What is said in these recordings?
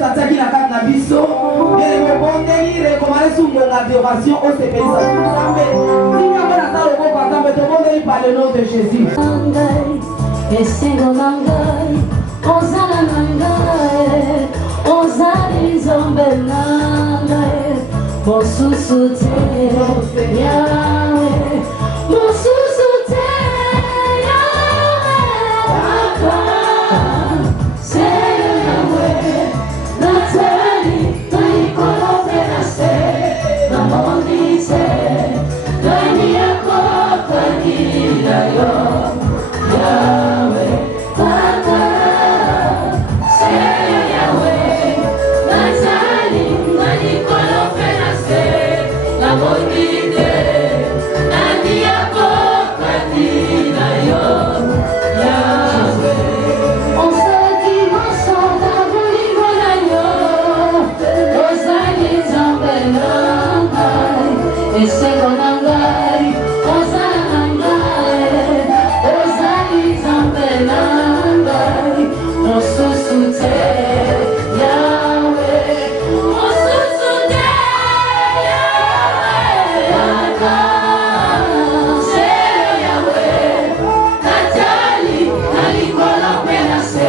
tataki na kati na biso bien bondeli rekomane sungonga adoration au sepelisa nzambe tinyango na ta loboko ya nzambe tobondeli par le nom de Jésus. Esengo na ngai ozala na ngai ozali nzambe na ngai mosusu te yawe mosusu te yawe papa seyo yawe natali naikolo penase namondise ndani yako kakila yo yawe papa seyo yawe natali naikolo penase namondise ndani yako kakila yo yawe osaki masonga bolingo na yo ozali nzambe na ngai esengo na ngai ozala na ngai ozali nzambe na ngai mosusu te yawe mosusu te yawe seyo yawe natali na likolo mpe na se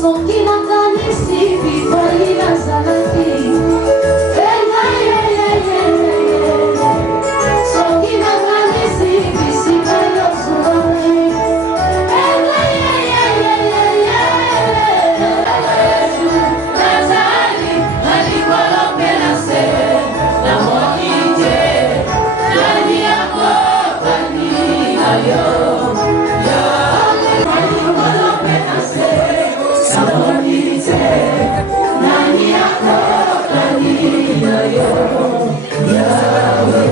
soki nakanisi biboli nazalaki soki nakanisi bisika yosulai nazali na likolo mpe na se namoni te nani yakokani na yo likolo mpe na se namoni te nani yakokani na yo yawe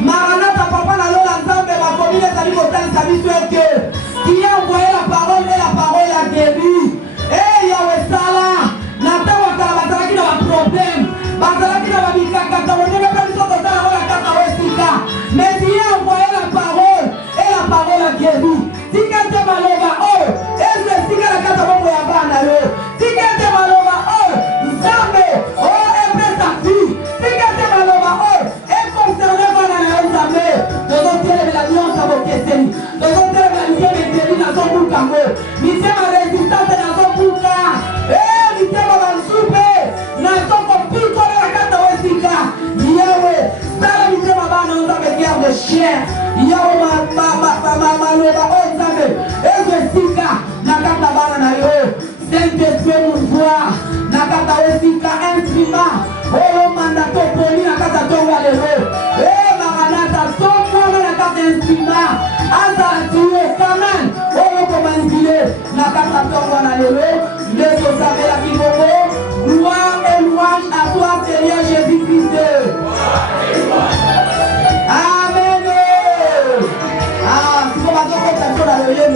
Maranatha, papa, na lola nzambe, ma commune est allée au tel salut sur Dieu, qui a envoyé la parole et la parole a guéri. Eh, Yahweh Salah, Nata Wakala, Bazalaki n'a pas de problème, Bazalaki n'a pas de kaka, on n'est pas du tout dans la kaka Westika, mais qui a envoyé la parole et la parole a guéri. Si quelqu'un m'a lova, oh, et je sais que la kaka va mourir à Banalo, si quelqu'un m'a lova, oh, Nzambe, oh, et met sa fille, si quelqu'un m'a lova, oh, et concerné par la Nzambe, nous avons tiré l'alliance à vos questions, nous avons tiré l'alliance de Dieu dans son bout d'amour, nous sommes résistants dans son bout là, et nous sommes dans le souper, nous sommes plus que la carte de Westika, Yahweh, ça la mission là-bas, nous avons guerre de chien, Yahweh, ma lova, oh, Nzambe, et Westika, na carte là-bas, na yo, Saint-Esprit, mon voix, na carte Westika, instrument, oh, mandato, poli, na carte tonga le ro, eh, Maranatha, tonga na carte instrument, Azalatiyo, Kaman, oh, commandile, na carte tonga na le ro, de Josaph la Kiboko, gloire et louange à toi, Seigneur Jésus-Christ. Amen. Ah, si vous m'avez fait ça dans le lieu,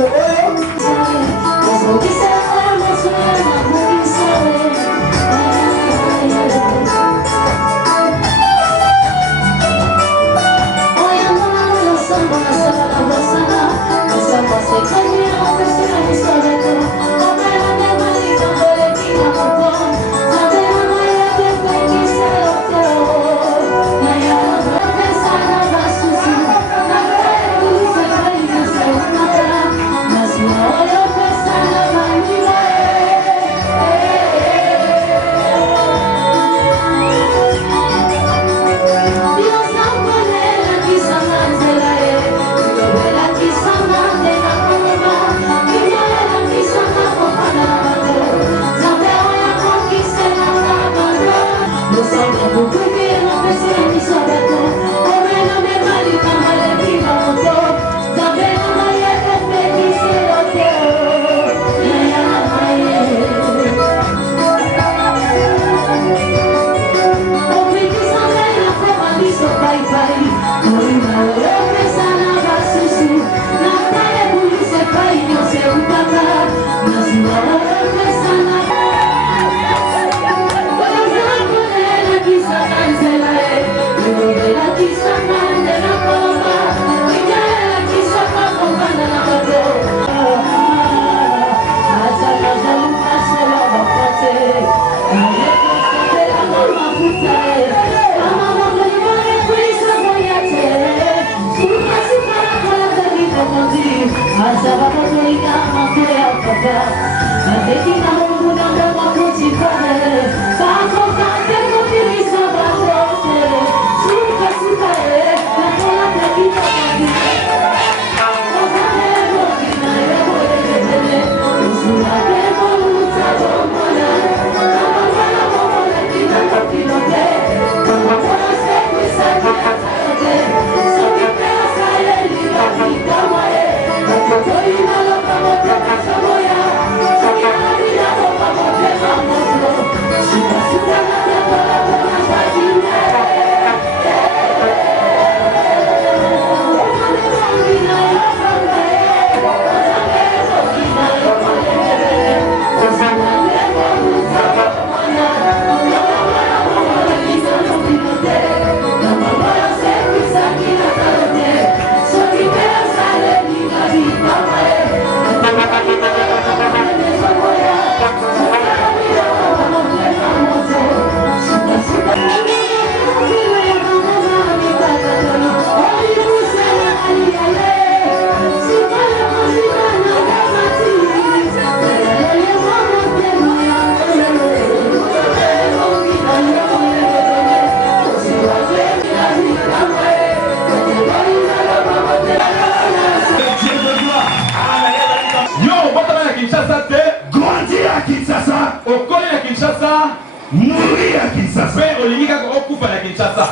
Kinshasa.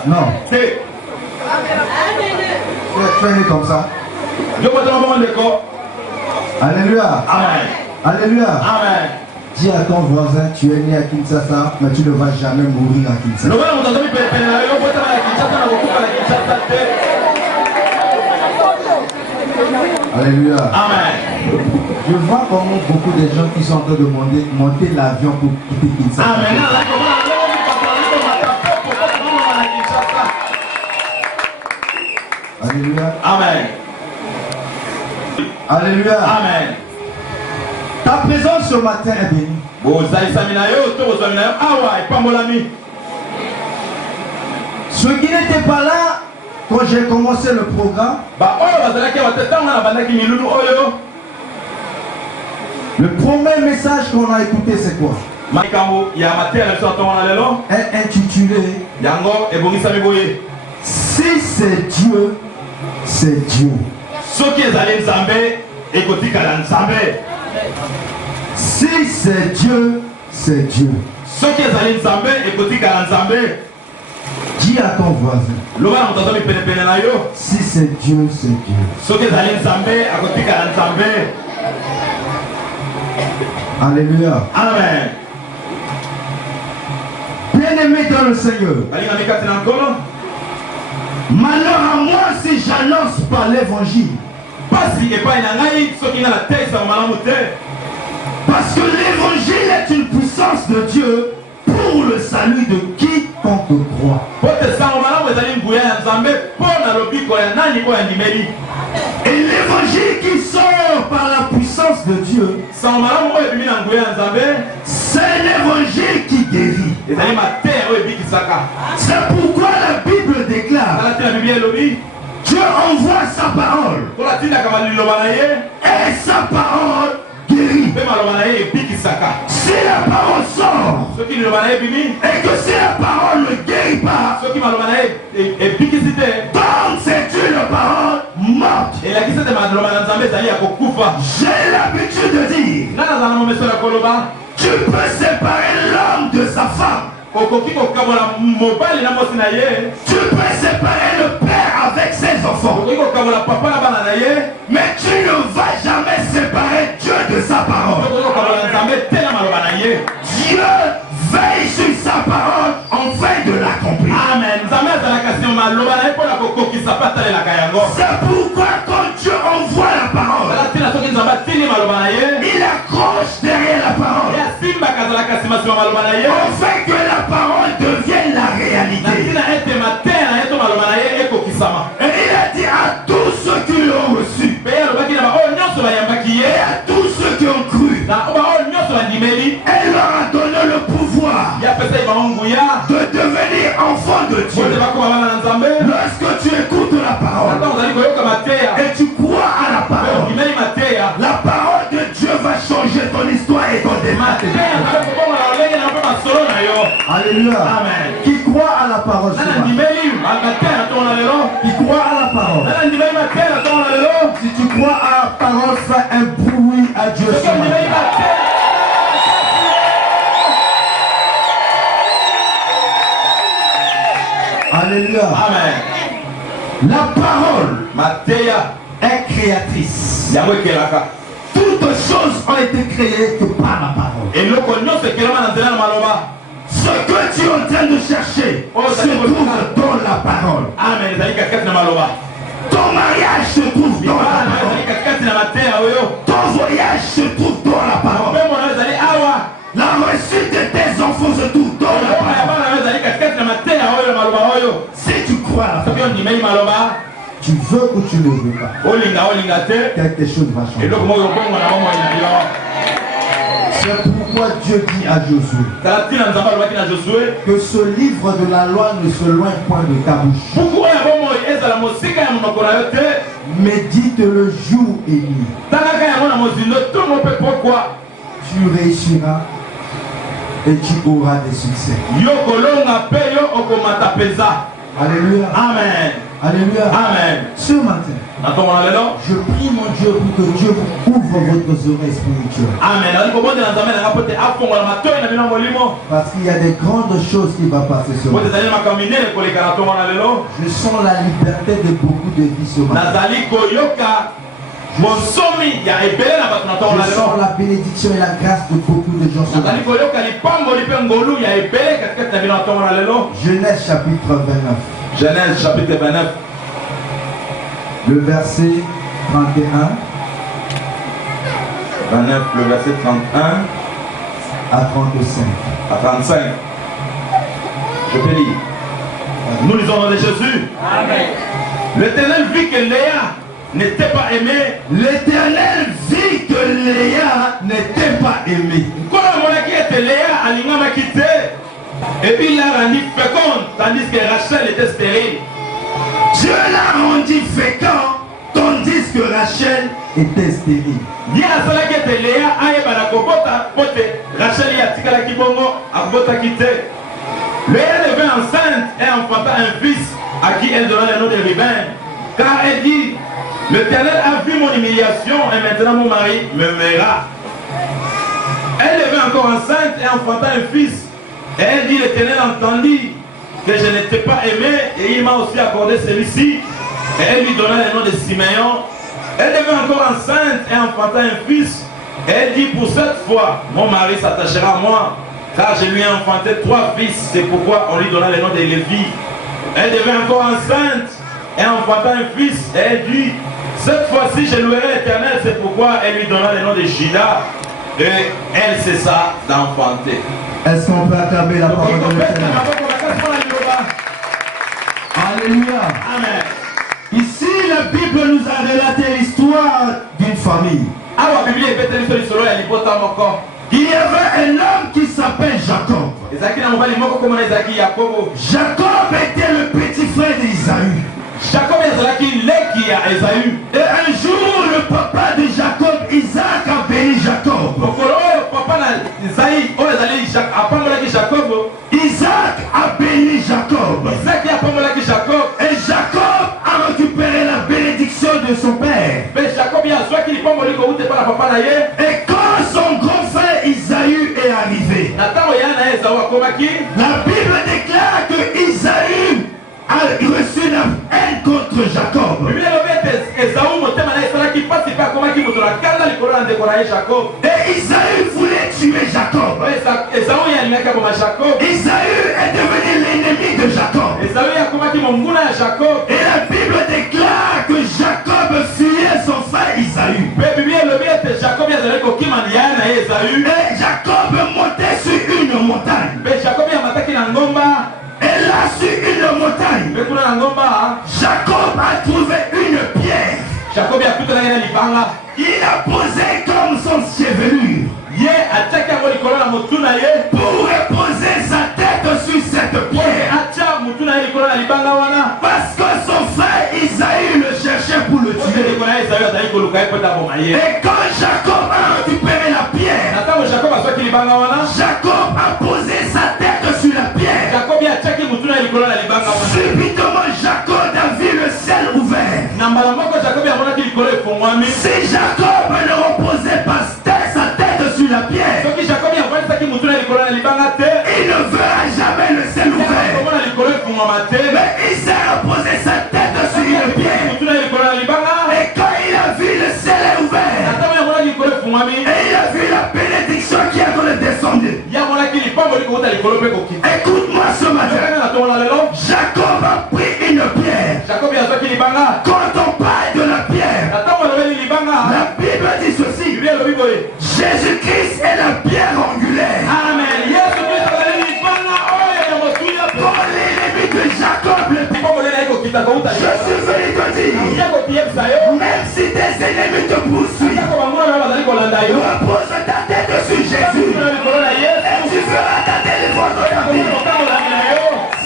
Non. Fais comme ça. Alléluia. Amen. Alléluia. Amen. Dis à ton voisin, tu es né à Kinshasa, mais tu ne vas jamais mourir à Kinshasa. Alléluia. Amen. Je vois comment beaucoup de gens qui sont en train de monter l'avion pour quitter Kinshasa. Amen. Alléluia. Amen. Alléluia. Amen. Ta présence ce matin est bénie. Ceux qui n'étaient pas là quand j'ai commencé le programme, le premier message qu'on a écouté, c'est quoi? Est intitulé Si c'est Dieu, c'est Dieu. Si c'est Dieu, c'est Dieu. Dis à ton voisin. Si c'est Dieu, c'est Dieu. Alléluia. Amen. Bien-aimé dans le Seigneur, malheur à moi si j'annonce pas l'évangile. Parce que l'évangile est une puissance de Dieu pour le salut de quiconque croit. Et l'évangile qui sort par la puissance de Dieu, c'est un évangile qui guérit. C'est pourquoi la Bible déclare Dieu envoie sa parole et sa parole guérit. Si la parole sort et que si la parole ne guérit pas, donc c'est une parole morte. J'ai l'habitude de dire, tu peux séparer l'homme de sa femme. Tu peux séparer le père avec ses enfants, mais tu ne vas jamais séparer Dieu de sa parole. Dieu veille sur sa parole afin de l'accomplir. Amen. C'est pourquoi quand Dieu envoie la parole, il accroche derrière la parole afin que la parole devienne la réalité. Et il a dit à tous ceux qui l'ont reçu et à tous ceux qui ont cru, elle leur a donné le pouvoir de devenir enfants de Dieu. Lorsque tu écoutes la parole et tu crois à la parole de Dieu va changer ton histoire et ton destin. Alléluia. Amen. Qui croit à la parole ce matin? Qui croit à la parole? Si tu crois à la parole, fais un bruit à Dieu ce matin. Alléluia. Amen. La parole est créatrice. Toutes choses ont été créées que par la parole. Ce que tu es en train de chercher se trouve dans la parole. Amen. Ton mariage se trouve dans la parole. Ton voyage se trouve dans la parole. La réussite de tes enfants se trouve dans la parole. Si tu crois à la parole, tu veux ou tu ne veux pas, quelque chose va changer. C'est pourquoi Dieu dit à Josué que ce livre de la loi ne se loigne point de ta bouche. Médite-le jour et nuit. Tu réussiras et tu auras des succès. Alléluia. Amen. Alléluia. Amen. Ce matin, je prie mon Dieu pour que Dieu vous ouvre votre oreille spirituelle. Amen. Parce qu'il y a des grandes choses qui vont passer ce matin. Je sens la liberté de beaucoup de vies ce matin. Je sens la bénédiction et la grâce de beaucoup de gens ce matin. Genèse chapitre 29. Genèse chapitre 29. Le verset 31. 29, le verset 31 à 35. À 35. Je peux lire. Nous lisons dans Jésus. Amen. L'Éternel vit que Léa n'était pas aimée. L'Éternel vit que Léa n'était pas aimée. Quand on a quitté Léa, Alima m'a quitté. Et puis il l'a rendu féconde, tandis que Rachel était stérile. Dieu l'a rendu fécond, tandis que Rachel était stérile. Dieu a cela qui était Léa, aïe banakobota, pote. Rachel y a tika la kibongo, abota quitté. Léa devint enceinte et enfanta un fils à qui elle donna le nom de Ruben. Car elle dit, l'Éternel a vu mon humiliation et maintenant mon mari me verra. Elle devint encore enceinte et enfanta un fils. Et elle dit, l'Éternel entendit que je n'étais pas aimé et il m'a aussi accordé celui-ci. Et elle lui donna le nom de Siméon. Elle devint encore enceinte et enfanta un fils. Et elle dit, pour cette fois, mon mari s'attachera à moi, car je lui ai enfanté 3 fils. C'est pourquoi on lui donna le nom de Lévi. Elle devint encore enceinte et enfanta un fils. Et elle dit, cette fois-ci je louerai l'Éternel. C'est pourquoi elle lui donna le nom de Juda. Et elle cessa d'enfanter. Est-ce qu'on peut acclamer la parole de l'Éternel? Alléluia. Amen. Ici, la Bible nous a relaté l'histoire d'une famille. Il y avait un homme qui s'appelle Jacob. Jacob était le petit frère d'Ésaü. Et un jour, le papa de Jacob, Isaac, a béni Jacob. Isaac a béni Jacob. Et Jacob a récupéré la bénédiction de son père. Et quand son grand frère Isaü est arrivé, la Bible déclare que Isaü a reçu la haine contre Jacob. Et Isaü voulait tuer Jacob. Isaü est devenu l'ennemi de Jacob. Et la Bible déclare que Jacob fuyait son frère Isaü. Et Jacob montait sur une montagne. Et là, sur une montagne, Jacob a trouvé une pierre. Il a posé comme son chevelure pour reposer sa tête sur cette pierre. Parce que son frère Isaü le cherchait pour le tuer. Et quand Jacob a récupéré la pierre, Jacob a posé sa tête sur la pierre. Subitement, Jacob a vu le ciel ouvert. Si Jacob ne reposait pas sa tête sur la pierre, il ne verra jamais le ciel ouvert. Mais il s'est reposé sa tête sur une pierre. Et quand il a vu le ciel ouvert, et il a vu la bénédiction qui est en train de descendre. Écoute-moi ce matin. Jacob a pris une pierre. Quand on parle de la pierre, la Bible dit ceci: Jésus-Christ est la pierre angulaire. Amen. Pour l'ennemi de Jacob, je suis venu te dire, même si tes ennemis te poursuivent, repose ta tête sur Jésus et tu feras ta délivrance dans ta vie.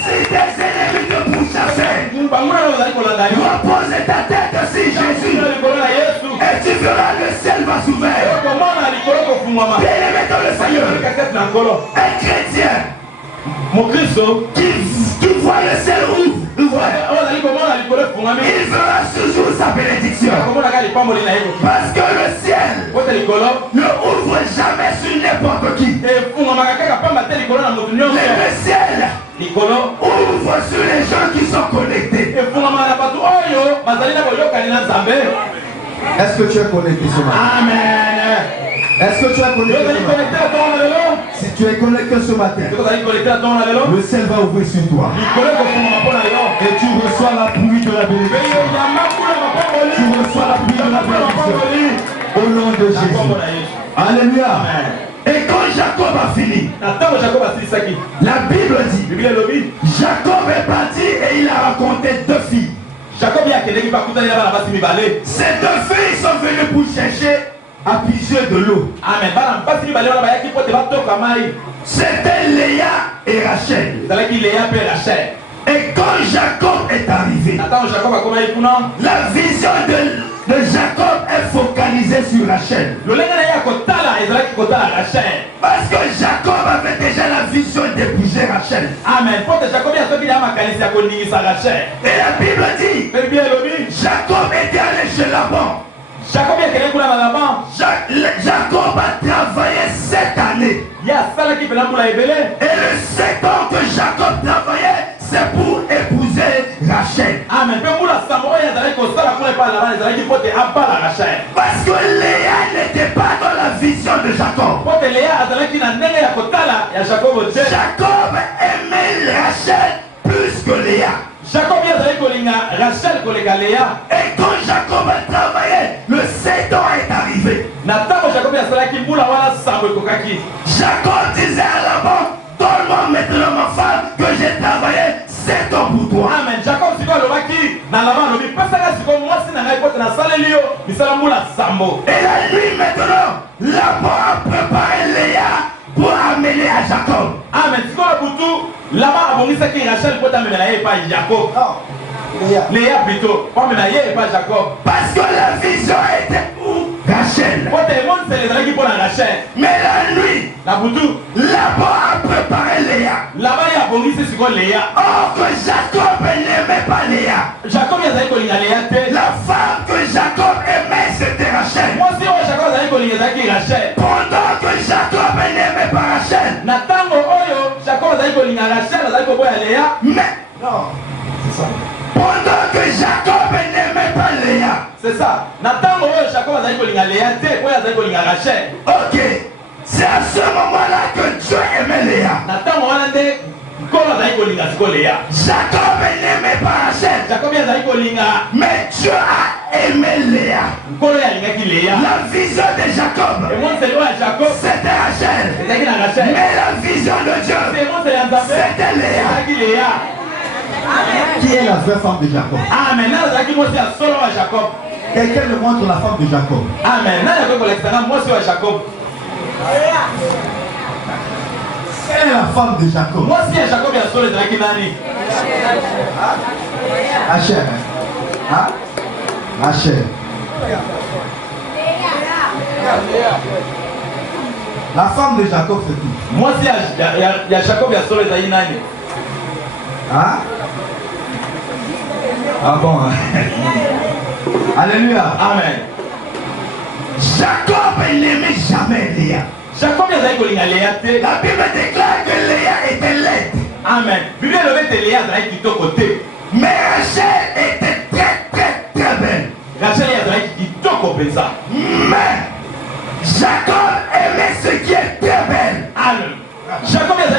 Si tes ennemis te pourchassaient, repose ta tête sur Jésus et tu verras le ciel va s'ouvrir. Bien-aimé dans le Seigneur, un chrétien mon Christ qui voit le ciel il fera toujours sa bénédiction. Parce que le ciel ne ouvre jamais sur n'importe qui. Le ciel ouvre sur les gens qui sont connectés. Est-ce que tu es connecté ce matin? Amen. Est-ce que tu es connecté ce matin? Si tu es connecté ce matin, le ciel va ouvrir sur toi. Et tu reçois la pluie de la bénédiction. Tu reçois la pluie de la bénédiction. Au nom de Jésus. Alléluia. Et quand Jacob a fini, la Bible dit, Jacob est parti et il a rencontré 2 filles. Ces 2 filles sont venues pour chercher à puiser de l'eau. C'était Léa et Rachel. Et quand Jacob est arrivé, la vision de Jacob est focalisée sur Rachel. Parce que Jacob avait déjà la vision d'épouser Rachel. Amen. Et la Bible dit, Jacob était allé chez Laban. Jacob a travaillé 7 années. Et le 7 ans que Jacob travaillait, c'est pour épouser Rachel. Amen. Parce que Léa n'était pas dans la vision de Jacob. Jacob aimait Rachel plus que Léa. Et quand Jacob a travaillé, le 7 ans est arrivé. Jacob disait à Laban, donne-moi maintenant ma femme que j'ai travaillé 7 ans pour toi. Amen. Jacob et la nuit maintenant, Laban a préparé Léa pour amener à Jacob. Amen. Là-bas, Jacob. Léa plutôt. Jacob. Parce que la vision était pour Rachel. Mais la nuit, Laban a préparé Léa. Or que Jacob n'aimait pas Léa. La femme que Jacob aimait, c'était Rachel. Pendant que Jacob n'aimait pas Rachel. Mais non, c'est ça. Pendant que Jacob n'aimait pas Léa. C'est ça. Ok. C'est à ce moment-là que Dieu aimait Léa. Jacob n'aimait pas Rachel. Mais Dieu a aimé Léa. La vision de Jacob, c'était Rachel. Mais la vision de Dieu, c'était Léa. Qui est la vraie femme de Jacob? Amen. Quelqu'un me montre la femme de Jacob. Amen. Quelle est la femme de Jacob? Rachel. Hein? Rachel. La femme de Jacob, c'est tout. Moi aussi, il y a Jacob, il y a Solo et Nani. Hein? Ah bon? Alléluia. Amen. Jacob n'aimait jamais Léa. Jacob, il y a Léa. La Bible déclare que Léa était laide. Amen. Bible le Léa qui est côté. Mais Rachel était très belle. Rachel qui est ça. Mais Jacob aimait ce qui est très belle. Amen. Jacob mais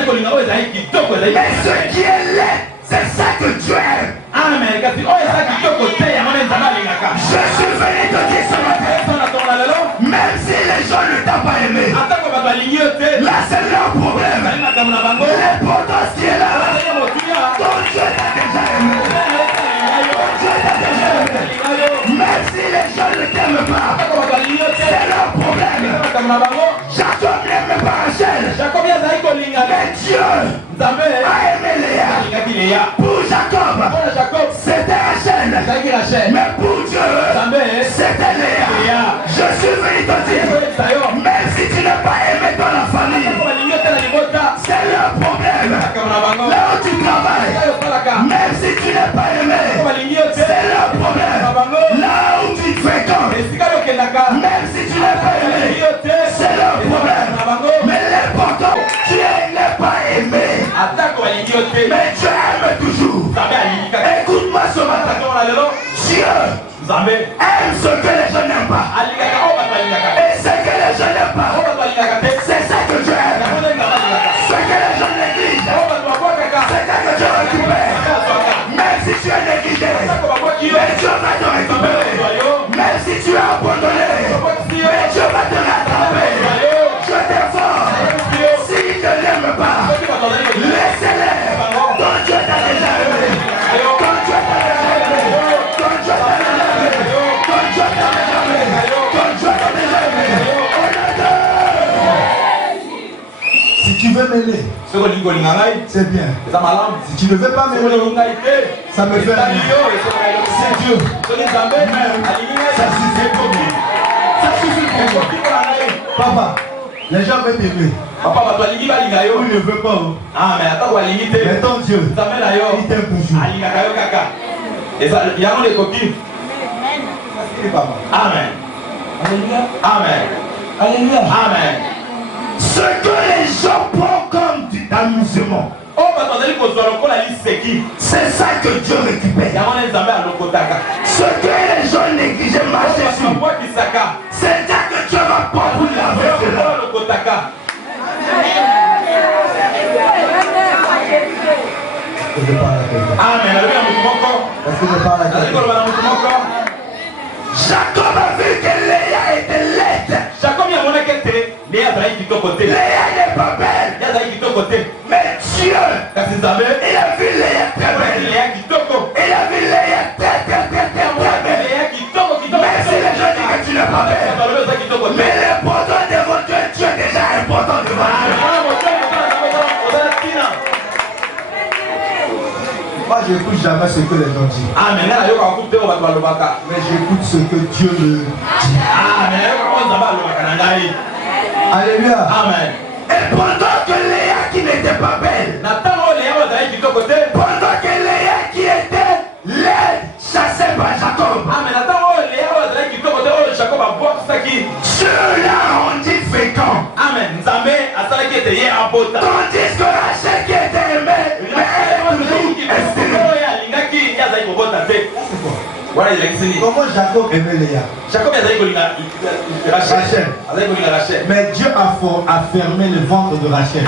ce qui est laid, c'est ça que Dieu aime. Amen. Je suis venu te dire ce matin, même si les gens ne t'ont pas aimé, là c'est leur problème. L'important ce qui est là, ton Dieu t'a déjà aimé. Dieu t'a déjà aimé. Même si les gens ne t'aiment pas, c'est leur problème. Jacob n'aimait pas Rachel. Mais Dieu a aimé Léa. Pour Jacob, c'était Rachel. Mais pour Dieu, c'était Léa. Je suis venu te dire, même si tu n'as pas aimé dans la famille, c'est leur problème. Là où tu travailles, même si tu n'as pas aimé, c'est leur aime ce que les gens n'aiment pas. Et ce que les gens n'aiment pas, c'est ça que Dieu aime. Ce que les gens négligent, c'est ça que Dieu récupère. Même si tu es négligé, mais Dieu va te récupérer. Même si tu es abandonné, mais Dieu va te rattraper. Je t'informe, s'ils ne l'aiment pas, laissez-les. Quand Dieu t'a déjà aimé, quand Dieu t'a déjà aimé, quand Dieu t'a déjà aimé, quand Dieu t'a déjà aimé, quand Dieu t'a déjà aimé, Si tu veux m'aimer, c'est bien. Si tu ne veux pas m'aimer, ça me fait rien. C'est Dieu. Ça suffit pour moi. Ça suffit pour moi. Papa, les gens veulent t'aimer. Il ne veut pas. Mais ton Dieu, il t'aime toujours. Amen. Amen. Alléluia. Amen. Ce que les gens prennent comme du amusement, c'est ça que Dieu récupère. Ce que les gens négligent marcher sur, c'est ça que Dieu va prendre pour laver cela. Amen. Jacob a vu que Léa était laide. Léa n'est pas belle. Mais Dieu, il a vu Léa très belle. Il a vu Léa très belle. Même si les gens disent que tu n'es pas belle, mais l'important devant Dieu, tu es déjà important devant Dieu. Moi, je n'écoute jamais ce que les gens disent. Amen. Mais j'écoute ce que Dieu me dit. Alléluia. Amen. Et pendant que Léa qui n'était pas belle, pendant que Léa qui était laide, chassée par Jacob, Dieu l'a rendu fécond. Tandis que Rachel qui était aimée, mais elle est toujours stérile. Comment Jacob aimait Léa? Rachel. Mais Dieu a fermé le ventre de Rachel.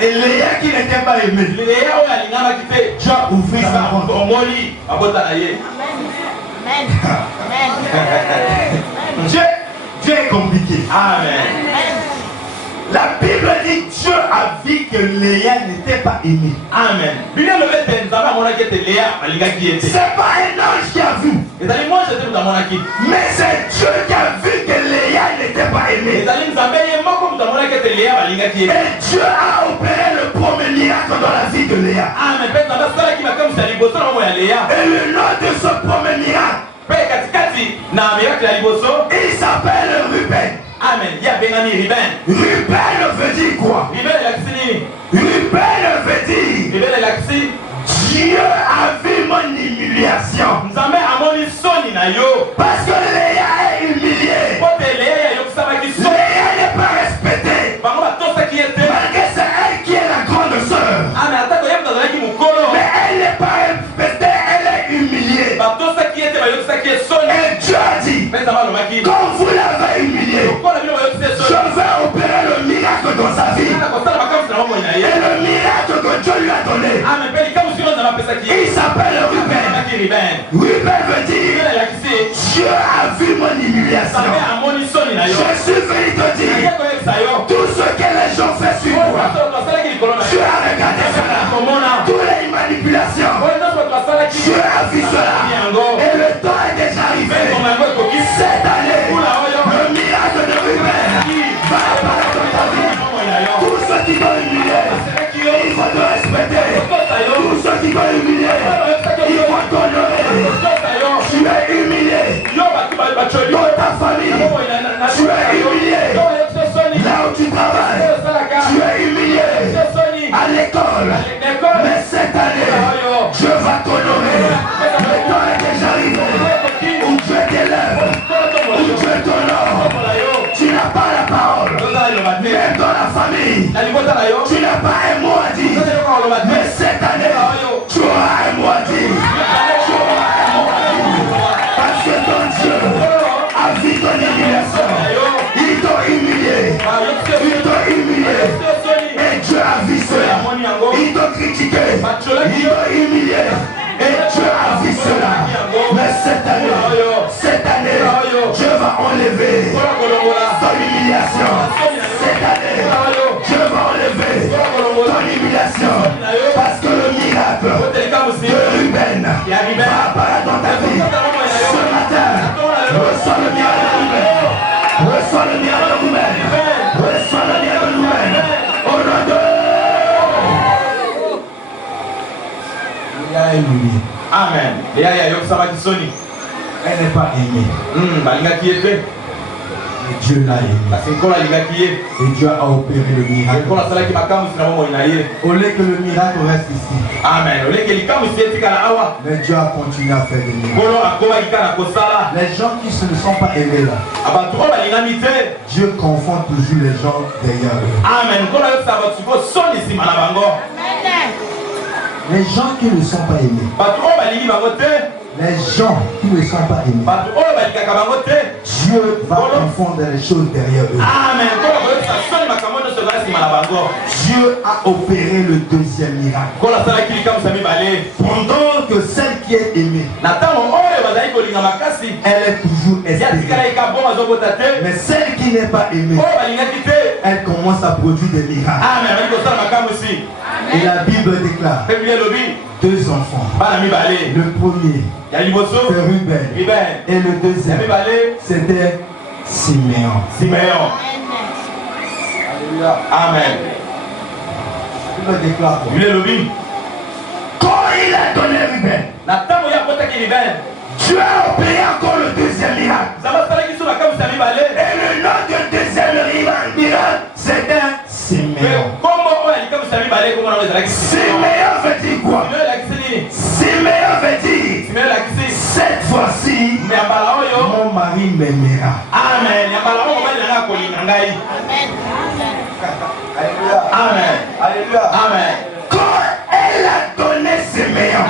Et Léa qui n'était pas aimée, Dieu a ouvert sa ventre. Dieu est compliqué. Amen. La Bible dit Dieu a vu que Léa n'était pas aimée. Amen. C'est pas un ange qui a vu, mais c'est Dieu qui a vu que Léa n'était pas aimée. Et Dieu a opéré le premier miracle dans la vie de Léa. Et le nom de ce premier miracle, il s'appelle Ruben. Amen. Ruben veut dire quoi? Ruben veut dire Dieu a vu mon humiliation. Parce que Léa est humiliée. Léa n'est pas respectée. Malgré c'est elle qui est la grande sœur. Mais elle n'est pas respectée, elle est humiliée. Et Dieu a dit, quand vous l'avez humiliée, je vais opérer le miracle dans sa vie. Et le miracle que Dieu lui a donné, il s'appelle Ruben. Ruben veut dire Dieu a vu mon humiliation. Je suis venu te dire tout ce que les gens font sur moi. Dieu a regardé cela. Toutes les manipulations. Dieu a vu cela. Et le temps est déjà arrivé. Cette année, le miracle de Ruben va apparaître dans ta vie. Tous ceux qui t'ont humilié, ils vont te respecter. Tous ceux qui t'ont humilié, ils vont t'honorer. Tu es humilié dans ta famille. Tu es humilié là où tu travailles. Tu es humilié à l'école. Mais cette année, Dieu va t'honorer. Le temps est déjà arrivé où Dieu t'élève, où Dieu t'honore. Tu n'as pas la parole, même dans la famille. Tu n'as pas un mot à dire. Mais cette année, tu auras un mot à dire. Tu auras un mot à dire. t'ont critiqué, ils t'ont humilié. Et Dieu a vu cela. Mais cette année, Dieu va enlever ton humiliation. Cette année, Dieu va enlever ton humiliation. Parce que le miracle de Ruben va apparaître dans ta vie. Ce matin, reçois le miracle de Ruben. Reçois le miracle de Ruben. Reçois le miracle de Ruben. Au nom de Amen. Elle n'est pas aimée. Et Dieu l'a aimé. Et Dieu a opéré le miracle. Au lieu que le miracle reste ici. Amen. Mais Dieu a continué à faire des miracles. Les gens qui ne sont pas aimés là, Dieu confond toujours les gens derrière eux. Amen. Les gens qui ne sont pas aimés. Les gens qui ne sont pas aimés. Dieu va confondre les choses derrière eux. Amen. Dieu a opéré le deuxième miracle. Pendant que celle qui est aimée, elle est toujours espérée. Mais celle qui n'est pas aimée, elle commence à produire des miracles. Et la Bible déclare deux enfants. Le premier, c'est Ruben. Et le deuxième, c'était Siméon. Amen. La Bible déclare quand il a donné Ruben, Dieu a opéré encore le deuxième miracle. Et le nom du deuxième miracle, c'était Siméon. Siméon veut dire quoi? Siméon veut dire cette fois-ci, mon mari m'aimera. Amen. Amen. Amen. Quand elle a donné Siméon,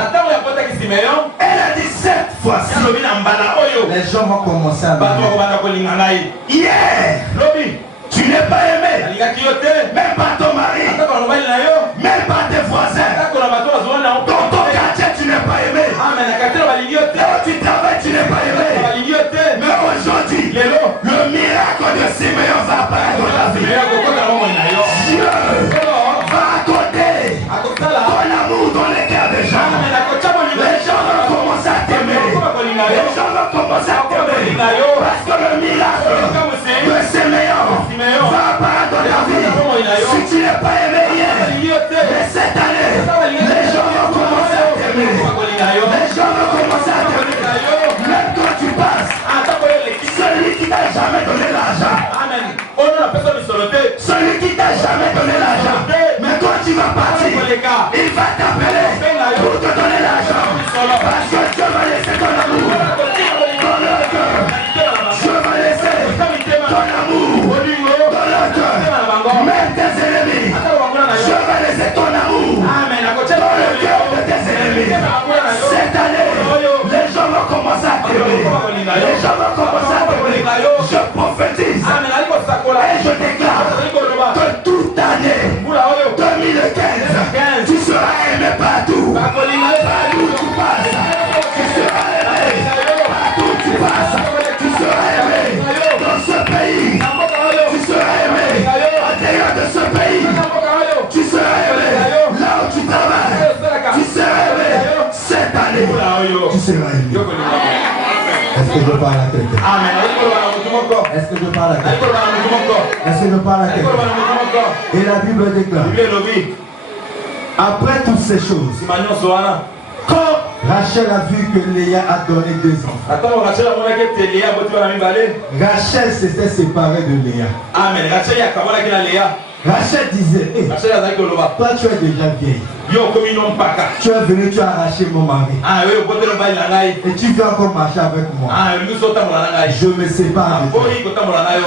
elle a dit cette fois-ci, les gens vont commencer à m'aimer. hier, tu n'es pas aimé, même pas ton mari, même pas tes voisins. Dans ton quartier, tu n'es pas aimé. Là où tu travailles, tu n'es pas aimé. Mais aujourd'hui, le miracle de Siméon va apparaître dans ta vie. Dieu va accorder ton amour dans les cœurs des gens. Les gens vont commencer à t'aimer. Les gens vont commencer à t'aimer. Parce que le miracle de Siméon va apparaître dans ta vie. Si tu n'es pas aimé hier, mais cette année, les gens vont commencer à t'aimer. Les gens vont commencer à t'aimer. Même quand tu passes, celui qui t'a jamais donné l'argent. Celui qui t'a jamais donné l'argent. Mais quand tu vas partir, il va t'appeler pour te donner l'argent. Parce que Dieu va laisser ton amour dans leur cœur. Dieu va laisser ton amour dans leur cœur. Même tes ennemis, Dieu va laisser ton amour dans le cœur de tes ennemis. Cette année, les gens vont commencer à t'aimer. Les gens vont commencer à t'aimer. Je prophétise et je déclare que toute année 2015, tu seras aimé partout. Partout où tu passes, tu seras aimé. Partout où tu passes, tu seras aimé. Dans ce pays, tu seras aimé. En dehors de ce pays, tu seras aimé. Là où tu travailles, tu seras aimé. Cette année, tu seras aimé. Est-ce que je parle à quelqu'un? Est-ce que je parle à quelqu'un? Est-ce que je parle à quelqu'un? Et la Bible déclare, après toutes ces choses, quand Rachel a vu que Léa a donné deux enfants, Rachel s'était séparée de Léa. Rachel disait, hey, toi tu es déjà vieille. Tu es venu, tu as arraché mon mari. Et tu veux encore marcher avec moi. Je me sépare de toi.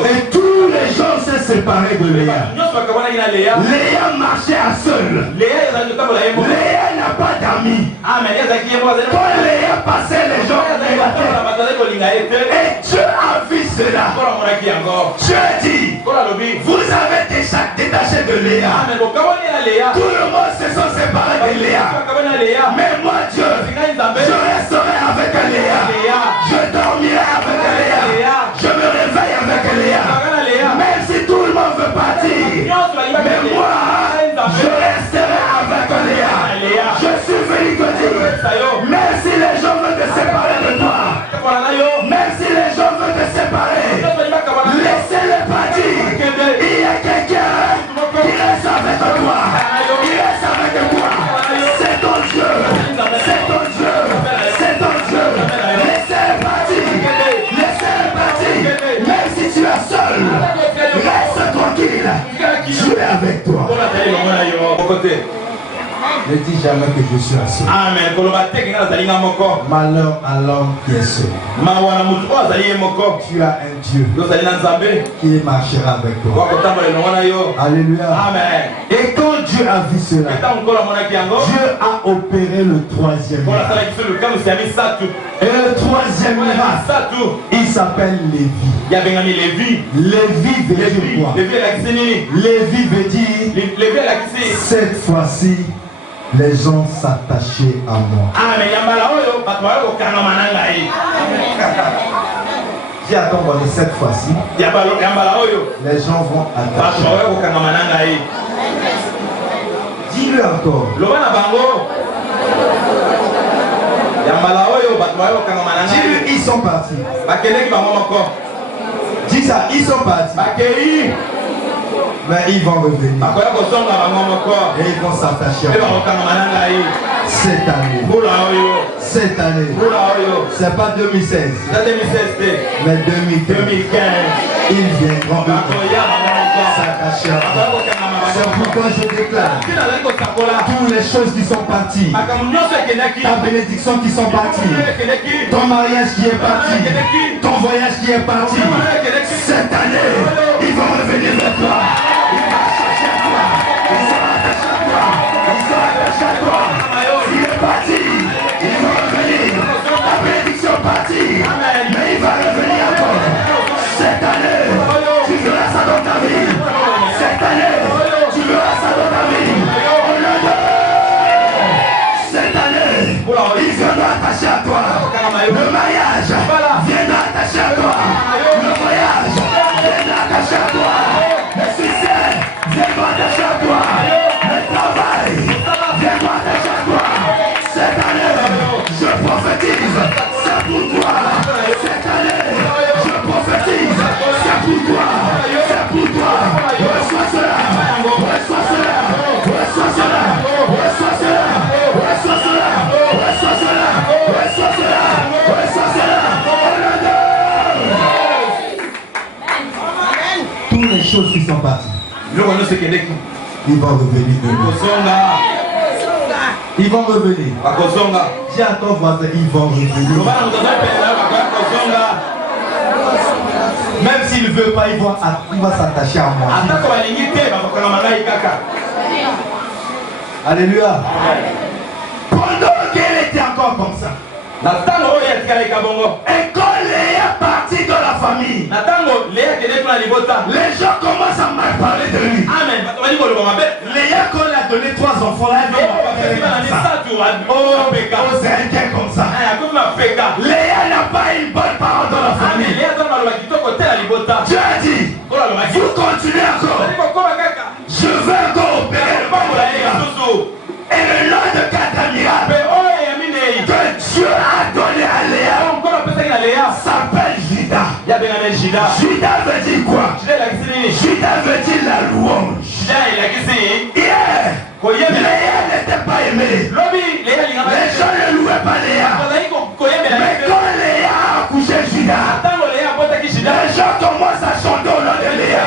Et tous les gens s'est séparés de Léa. Léa marchait à seul. Léa n'a pas d'amis. famille. Quand Léa passait, les gens et Dieu a vu cela. Dieu dit, vous avez déjà détaché de Léa. Tout le monde se sont séparés de Léa. Mais moi, Dieu, je resterai avec Léa. Je dormirai avec Léa. Je me réveille avec Léa. Même si tout le monde veut partir, mais moi, je resterai avec Léa. Je suis venu te dire, même si les gens veulent te séparer de toi, même si les gens veulent te séparer, laissez-les partir. Il y a quelqu'un qui reste avec toi. Il reste avec toi. C'est ton Dieu. C'est ton Dieu. C'est ton Dieu. Laissez-les partir. Laissez-les partir. Même si tu es seul, reste tranquille. Je suis avec toi. Ne dis jamais que je suis seul. Amen. Malheur à l'homme qui est seul. Tu as un Dieu qui marchera avec toi. Alléluia. Amen. Et quand Dieu a vu cela, Dieu a opéré le troisième miracle. Et le troisième miracle, il s'appelle Lévi. Lévi veut dire quoi? Lévi veut dire cette fois-ci, les gens s'attachaient à moi. Dis à ton voisin cette fois-ci, les gens vont attacher. Dis-le encore. Dis-le, ils sont partis. Dis ça, ils sont partis. Mais ils vont revenir. Et ils vont s'attacher à moi. Cette année. Cette année. C'est pas 2016. Mais 2015. Ils viendront s'attacher à moi. C'est pourquoi je déclare toutes les choses qui sont parties, ta bénédiction qui sont parties, ton mariage qui est parti, ton voyage qui est parti. Cette année, ils vont revenir vers toi. Ils vont chercher à toi. Ils sont attachés à toi. Ils sont attachés à toi. Il est parti. Ils vont revenir. Ta bénédiction est partie. Mais il va revenir encore. Cette année, tu verras ça dans ta vie. Cette année, tu verras ça dans ta vie. Cette année, il viendra attacher à toi. Le mariage viendra attacher à toi. Le voyage viendra attacher à toi. Le succès viendra attacher à toi. Le travail viendra attacher à toi. Cette année, je prophétise, c'est pour toi. Cette année, je prophétise, c'est pour toi. C'est pour toi. Reçois cela. Reçois cela. Reçois cela. Reçois cela. Reçois cela. Reçois cela. Reçois cela. Reçois cela. Toutes les choses qui sont parties, ils vont revenir de nous. Ils vont revenir. Dis à ton voisin, ils vont revenir. Même s'il ne veut pas, il va s'attacher à moi. Alléluia. Pendant qu'elle était encore comme ça, et quand Léa est partie de la famille, les gens commencent à mal parler de lui. Léa, quand elle a donné 3 enfants, elle c'est un gars comme ça. Léa n'a pas une bonne parole dans la famille. Dieu a dit, vous continuez encore. Je veux encore opérer le bon. Et le nom de 4 miracles que Dieu a donné à Léa s'appelle Judas. Judas veut dire quoi? Judas veut dire la louange. Léa n'était pas aimée. Les gens ne louaient pas Léa. Mais quand Léa a accouché Judas, les gens commencent à chanter au nom de Léa.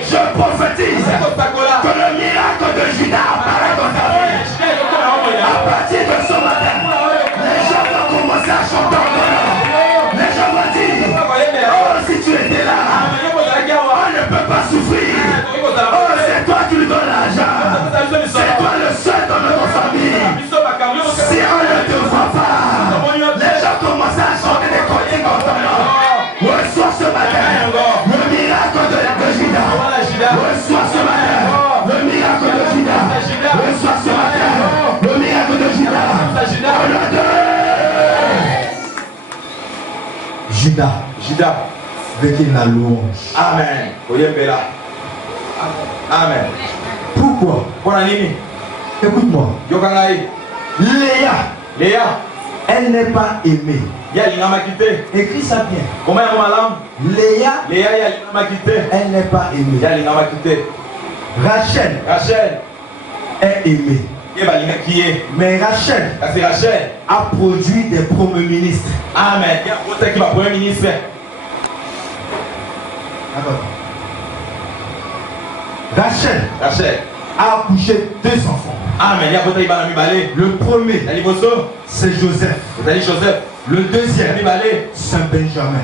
Je prophétise que le miracle de Judas apparaît dans ta vie. À partir de ce matin, les gens vont commencer à chanter en ton nom. Les gens vont dire, oh, si tu étais là, on ne peut pas souffrir. Oh, c'est toi qui lui donnes l'argent. C'est toi Judas. Judas. Veut dire la louange. Amen. Oyembela. Amen. Pourquoi? Écoute-moi. Yokangai. Léa. Léa. Elle n'est pas aimée. Écris ça bien. Comment est malam? Léa. Léa elle n'est pas aimée. Rachel. Rachel est aimée. Mais Rachel a produit des premiers ministres. Amen. Qui va premier ministre? Rachel a accouché 2 enfants. Amen. Le premier, c'est Joseph. Le deuxième, c'est Benjamin.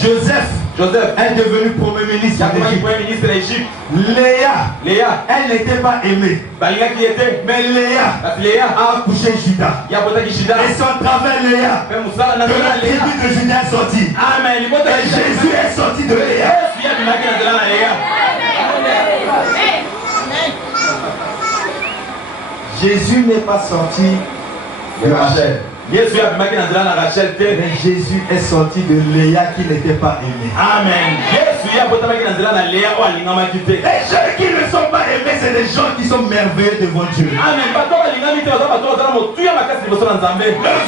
Joseph est devenu premier ministre d'Égypte. Léa, elle n'était pas aimée. Mais Léa a accouché Judas. Et son travers Léa, que la tribu de Judas est sortie. Et Jésus est sorti de Léa. Jésus n'est pas sorti de Rachel. Mais Jésus est sorti de Léa qui n'était pas aimée. Amen. Les gens qui ne sont pas aimés, c'est des gens qui sont merveilleux devant Dieu. Amen. Le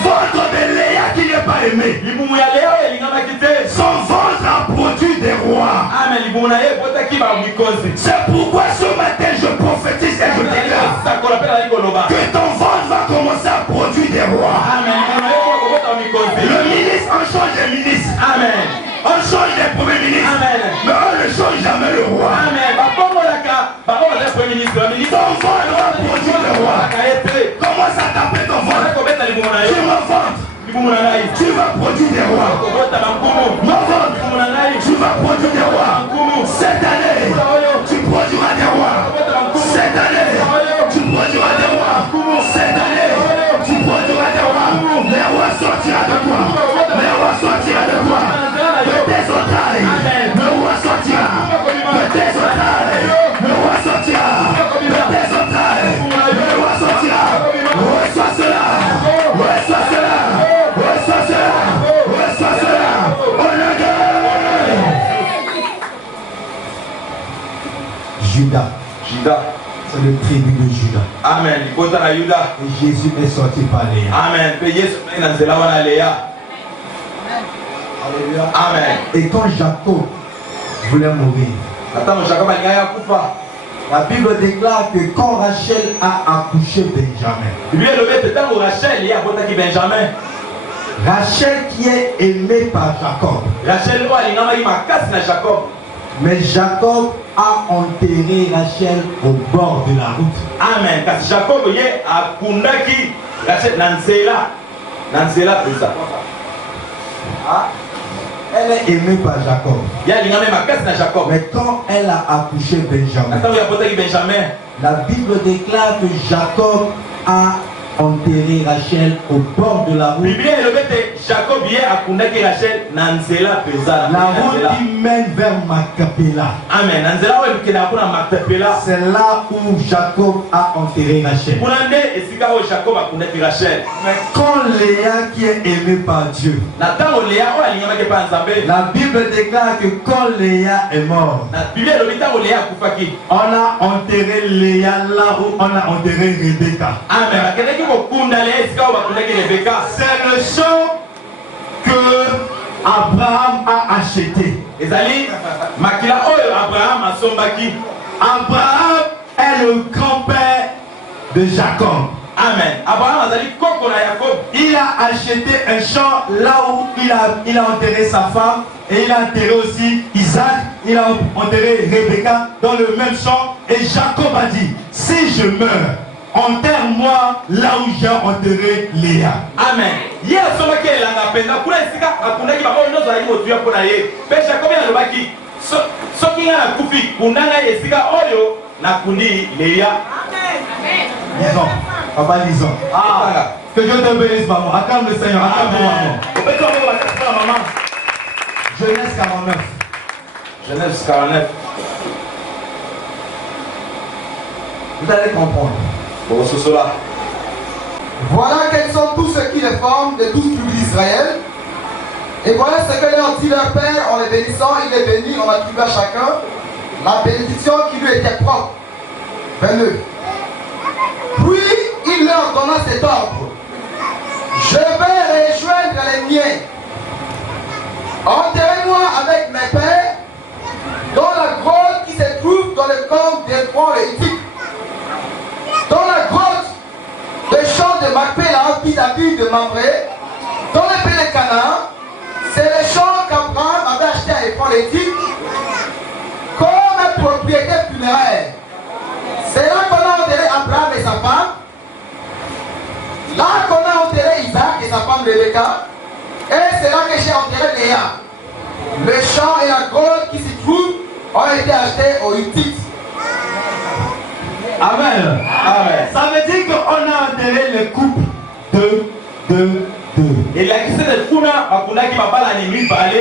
ventre de Léa qui n'est pas aimé, son ventre a produit des rois. C'est pourquoi ce matin je prophétise et je déclare que ton ventre va commencer à produire des rois. Le ministre, on change des ministres. Amen. On change des premiers ministres. Amen. Mais on ne change jamais le roi. Amen. Ton ventre va produire le roi. Comment ça t'appelle ton ventre? Tu me ventres. Tu vas produire des rois. Mon ventre. Tu vas produire des rois. Cette année, tu produiras des rois. Cette année, tu produiras des rois. Cette année, tu produiras des rois. Les rois sortiront de toi. Les rois sortiront de toi. De tes entrailles. Le roi sortira. De tes entrailles. Le roi sortira. De tes entrailles. Le roi sortira. Reçois cela. Reçois cela. Reçois cela. Reçois cela. Au nom de Judas. C'est le tribu de Judas. Amen. Et Jésus est sorti par Léa. Amen. Amen. Et quand Jacob voulait mourir, la Bible déclare que quand Rachel a accouché Benjamin, Rachel qui est aimée par Jacob, mais Jacob a enterré Rachel au bord de la route. Amen. Parce que Jacob a kundaki Rachel Nansela plus elle est aimée par Jacob. Mais quand elle a accouché Benjamin, la Bible déclare que Jacob a enterré Rachel au bord de la route. La route qui mène vers Macapéla. Amen. C'est là où Jacob a enterré Rachel. Mais quand Léa qui est aimée par Dieu, la Bible déclare que quand Léa est morte, on a enterré Léa là où on a enterré Rebecca. Amen. C'est le champ que Abraham a acheté. Abraham est le grand-père de Jacob. Amen. Il a acheté un champ là où il a enterré sa femme et il a enterré aussi Isaac. Il a enterré Rebecca dans le même champ. Et Jacob a dit, si je meurs, enterre-moi là où j'ai enterré Léa. Amen. Lisons. Papa, lisons. Que Dieu te bénisse, maman. Acclame le Seigneur. Acclame maman. Genèse 49. Genèse 49. Vous allez comprendre. Voilà quels sont tous ceux qui les forment de tous tribus d'Israël. Et voilà ce que leur dit leur père en les bénissant. Il est béni, on attribue à chacun la bénédiction qui lui était propre. 22. Puis il leur donna cet ordre. Je vais rejoindre les miens. Enterrez-moi avec mes pères dans la grotte qui se trouve dans le camp d'Ephron le Hittite. Dans la grotte des champs de Macpéla, vis-à-vis de Mamré, dans le pays de Canaan, c'est les champs qu'Abraham avait achetés à Ephron le Hittite comme propriété funéraire. C'est là qu'on a enterré Abraham et sa femme. Là qu'on a enterré Isaac et sa femme Rebecca. Et c'est là que j'ai enterré Léa. Le champ et la grotte qui s'y trouvent ont été achetés aux Hittites. Amen. Amen. Ça veut dire qu'on a enterré le couple de. Et la question de Kuna, qui va parler mi balé.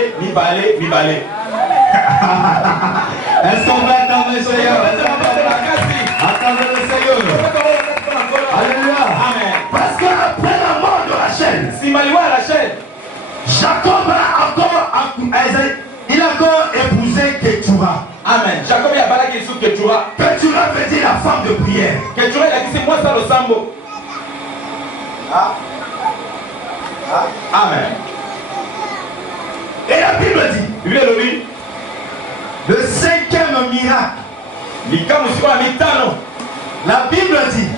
Est-ce qu'on va attendre le Seigneur? Attendez le Seigneur. Alléluia. Amen. Parce qu'après la mort de Rachel, si Maliwa Rachel, Jacob il a encore épousé Ketura. Amen. Jacob il a parlé de Ketura. Ketura veut dire la femme de prière. Ketura il a dit c'est moi ça le sambo. Amen. Et la Bible dit, le cinquième miracle, la Bible dit,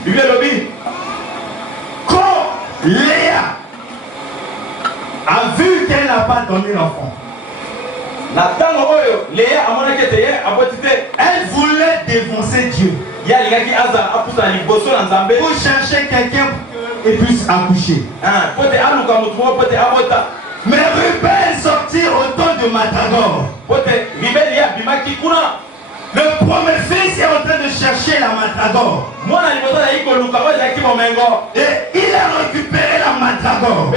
quand Léa a vu qu'elle n'a pas donné l'enfant, elle voulait défoncer Dieu pour chercher quelqu'un et puisse accoucher. Mais Ruben sortit au temps de Matagor. Le premier fils est en train de chercher la Matagor. Et il a récupéré la Matagor.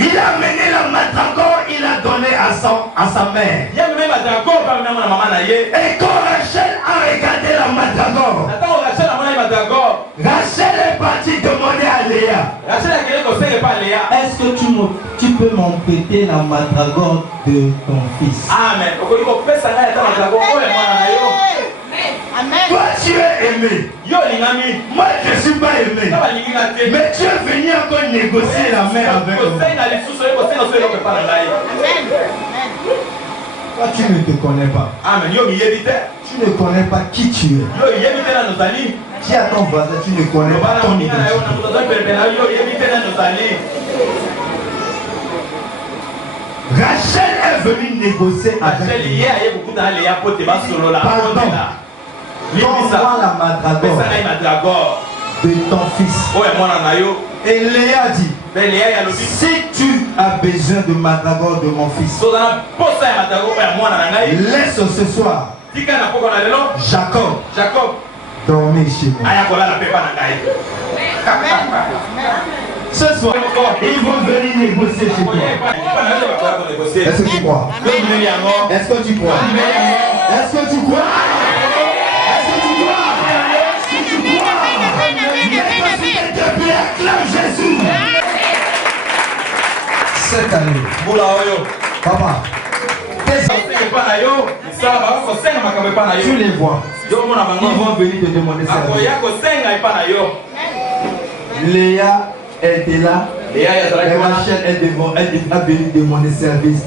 Il a mené la Matagor, il a donné à sa mère. Et quand Rachel a regardé la Matagor, Rachel est partie demander à Léa. est-ce que tu peux m'emprêter la madragore de ton fils? Amen. Toi tu es aimé. Moi je ne suis pas aimé. Mais tu es venu encore négocier la main avec moi. Toi tu ne te connais pas. Amen. Tu ne connais pas qui tu es. Qui a ton voisin, tu ne connais pas ton identité. Rachel est venue négocier avec lui. Pardon. Donne-moi la madragore de ton fils. Et Léa dit, si tu as besoin de madragore de mon fils, laisse ce soir Jacob dormir chez moi. Ce soir, ils vont venir négocier chez toi. Est-ce que tu crois? Est-ce que tu crois? Est-ce que tu crois? Acclame Jésus. Cette année, papa, tu les vois. Ils vont venir te demander ça. Léa était là. Et Rachel est venue demander service.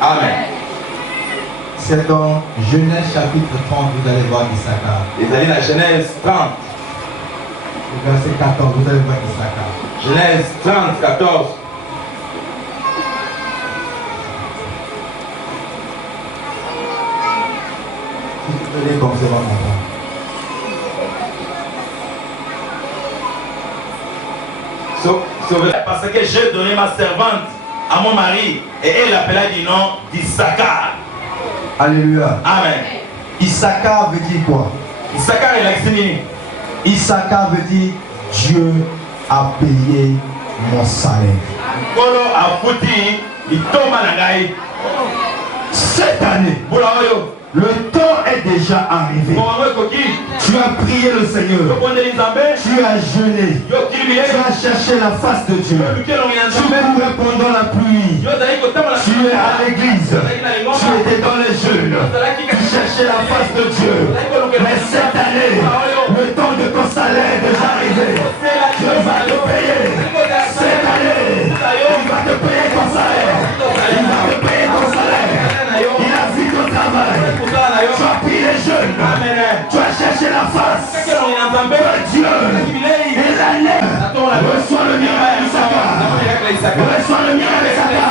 Amen. C'est dans Genèse chapitre 30, vous allez voir Issachar. Vous allez dans Genèse 30. Verset 14, vous allez voir Issachar. Genèse 30, 14. Si tu peux lire comme ça, va comprendre. Parce que j'ai donné ma servante à mon mari et elle appela du nom d'Issachar. Alléluia. Amen. Issachar veut dire quoi? Issachar est l'ex-mini. Issachar veut dire Dieu a payé mon salaire. Kolo a fouti, il tombe à la gaille. Cette année, Le temps est déjà arrivé. Tu as prié le Seigneur. Tu as jeûné. Tu as cherché la face de Dieu. Tu es couru pendant la pluie. Tu es à l'église. Tu étais dans les jeûnes. Tu cherchais la face de Dieu. Mais cette année, le temps de ton salaire est déjà arrivé. Dieu va te payer. Cette année, il va te payer ton salaire. Il va te payer ton salaire. Il a vu ton travail. Tu as pris les jeunes. Tu as cherché la face de Dieu. Et l'année, reçois le miracle de Saka. Reçois le miracle de Saka.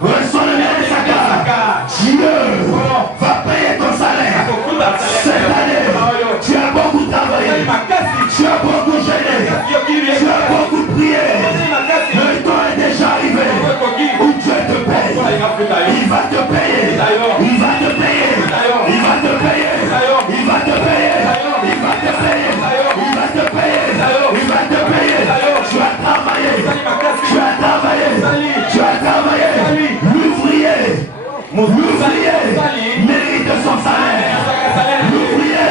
Reçois le miracle de Saka. Dieu va payer ton salaire. Cette année, tu as beaucoup travaillé. Tu as beaucoup gêné. Tu as beaucoup prié. Le temps est déjà arrivé où Dieu te paye. Il va te payer. Il va te payer. Il va te payer. Il va te payer. Il va te payer. Il va te payer. Il va te payer. Tu as travaillé. Tu as travaillé. Tu as travaillé. L'ouvrier. L'ouvrier mérite son salaire. L'ouvrier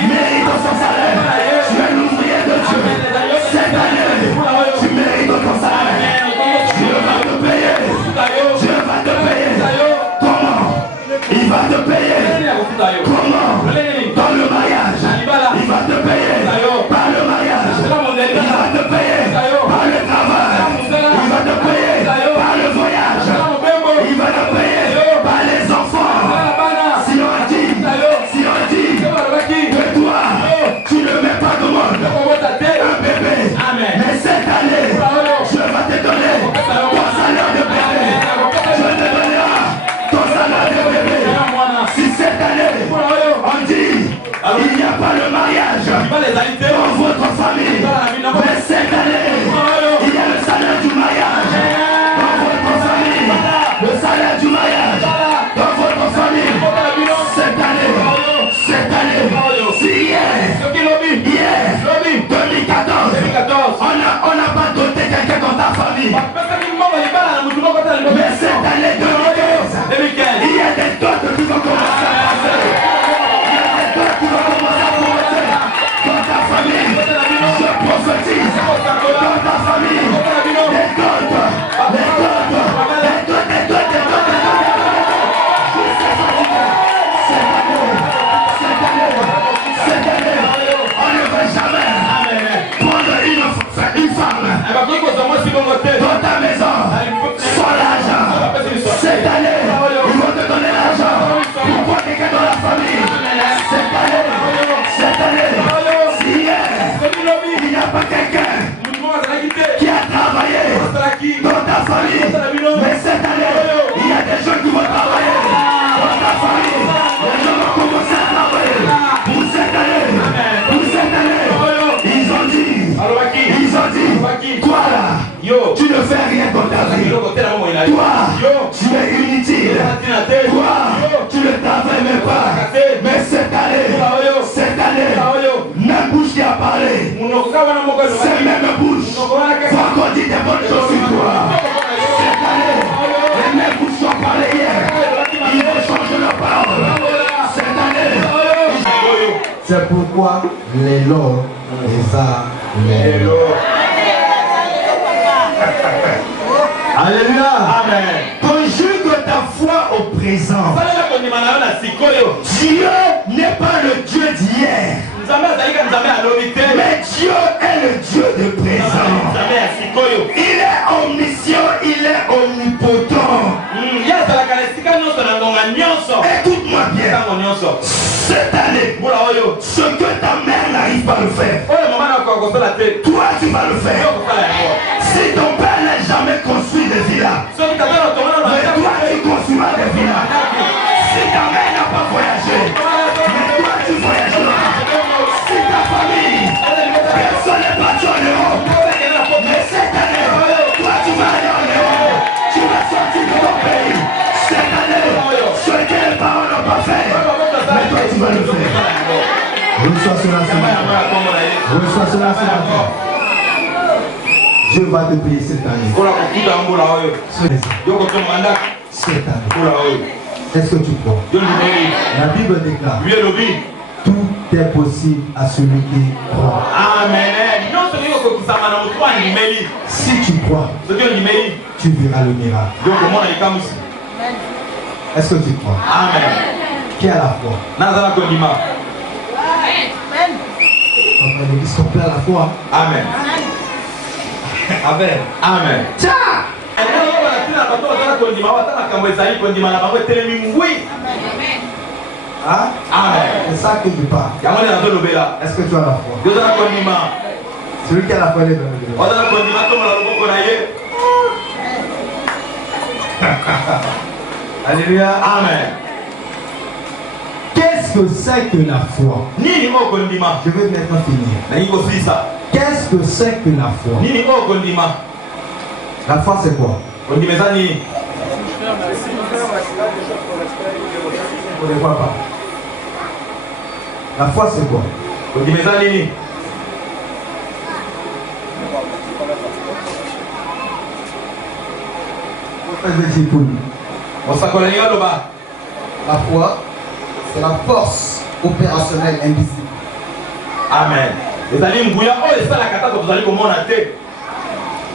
mérite son salaire. Tu es l'ouvrier de Dieu. Cette année, tu mérites ton salaire. Dieu va te payer. Dieu va te payer. Comment? Il va te payer. Comment? Dans le mariage. Il va te payer. Par le mariage. Il va te payer. Par le travail. Il va te payer. Par le voyage. Il va te payer. Par les enfants. Si on dit que toi, tu ne mets pas de monde, un bébé, mais cette année, Dieu va te donner ton salaire de bébé. Dieu te donnera ton salaire de bébé. Si cette année, on dit, il n'y a pas le mariage dans votre famille, mais cette année, il y a le salaire du mariage dans votre famille. Le salaire du mariage dans votre famille. Cette année, si hier, 2014, on n'a pas doté quelqu'un dans ta famille. Mais cette année 2015, il y a des dots qui vont commencer à passer. Il y a des dots qui vont commencer à passer dans ta famille. Je prophétise dans ta famille. Des dots. Cette année, on ne va jamais prendre une femme dans ta maison sans l'argent. Cette année, ils vont te donner l'argent pour prendre quelqu'un dans la famille. Cette année, si il n'y a pas quelqu'un qui a travaillé dans ta famille, mais cette année, il y a des gens qui vont travailler dans ta famille. Les gens vont commencer à travailler pour cette année. Ils ont dit, toi là, tu ne fais rien dans ta vie. Toi, tu es inutile. Toi, tu ne travailles même pas. Mais cette année, même bouche qui a parlé, c'est même bouche, faut qu'on dise des bonnes choses sur toi. Cette année, les mêmes bouches qui ont parlé hier, ils vont changer leur parole. Cette année, c'est pourquoi l'élo va l'élo. Alléluia. Amen. Conjugue ta foi au présent. Dieu n'est pas le Dieu d'hier, mais Dieu est le Dieu de présent. Il est omniscient, il est omnipotent. Écoute-moi bien. Cette année, ce que ta mère n'arrive pas à le faire, toi tu vas le faire. Si ton père n'a jamais construit des villas, mais toi tu construiras des villas. Si ta mère n'a pas voyagé, mais toi tu voyageras. Si ta famille, personne n'est parti en Europe, mais cette année, toi tu vas aller en Europe. Tu vas sortir de ton pays. Cette année, ce que les parents n'ont pas fait, mais toi tu vas le faire. Reçois cela ce matin. Reçois cela ce matin. Dieu va te payer cette année. Cette année. Est-ce que tu crois? La Bible déclare tout est possible à celui qui croit. Amen. Si tu crois, tu verras le miracle. Est-ce que tu crois? Amen. Qui a la foi? L'église complète la foi. Amen. Amen. Amen. Hein? Amen. C'est ça que je parle. Est-ce que tu as la foi? Celui qui a la foi, il est dans le Alléluia. Amen. Qu'est-ce que c'est que la foi? Je vais maintenant finir. Qu'est-ce que c'est que la foi? La foi, c'est quoi? On ne voit pas. La foi, c'est quoi? La foi, c'est la force opérationnelle invisible. Amen.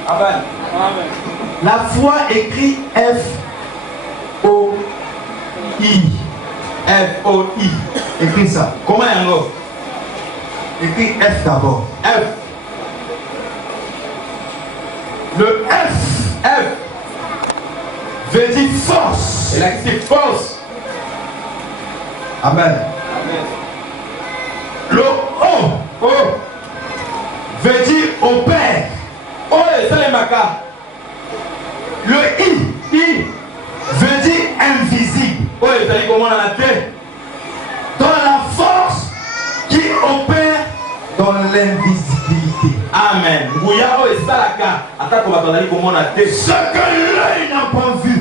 Amen. La foi écrit F-O-I. F-O-I. Écris ça. Comment est-ce? Écris F d'abord. F. Le F veut dire force. Et là, c'est force. Amen. Le O veut dire opère. C'est les macas. Le I veut dire invisible. Dans la force qui opère dans l'invisibilité. Amen. Ce que l'œil n'a pas vu,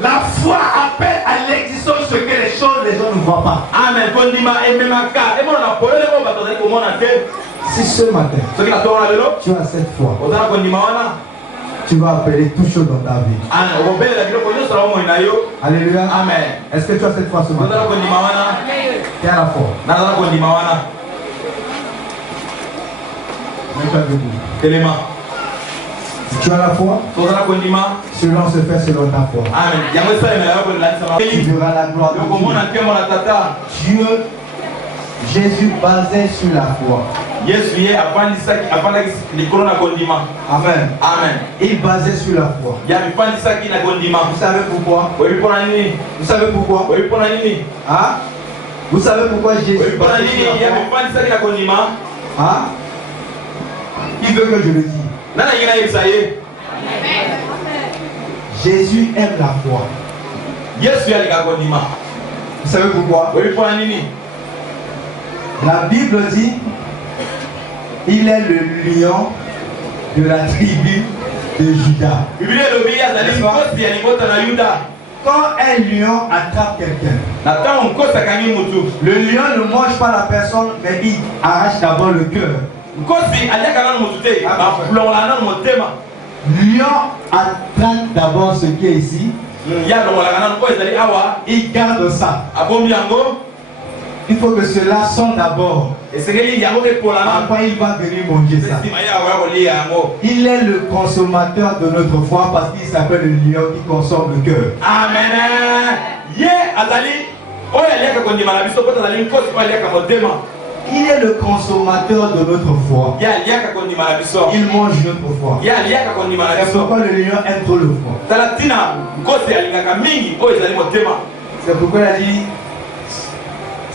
la foi appelle à l'existence ce que les gens ne voient pas. Amen. Si ce matin tu as cette foi, tu vas appeler tout chose dans ta vie. Alléluia. Amen. Est-ce que tu as cette foi ce matin? Qui a la foi? Mets-toi debout. Si tu as la foi, cela se fait selon ta foi. Amen. Tu verras la gloire de Dieu. Jésus basé sur la foi. Amen. Amen. Il basait sur la foi. Vous savez pourquoi? Vous savez pourquoi? Hein? Vous savez pourquoi Jésus basait sur la foi? Hein? Qui veut que je le dise? Jésus aime la foi. Vous savez pourquoi? La Bible dit il est le lion de la tribu de Juda. Quand un lion attrape quelqu'un, le lion ne mange pas la personne, mais il arrache d'abord le cœur. Lion attrape d'abord ce qui est ici. Il garde ça. Il faut que cela sonne d'abord. Après, il va venir manger ça. Il est le consommateur de notre foi parce qu'il s'appelle le lion qui consomme le cœur. Amen. Il est le consommateur de notre foi. Il mange notre foi. C'est pourquoi le lion aime trop le foie. C'est pourquoi il a dit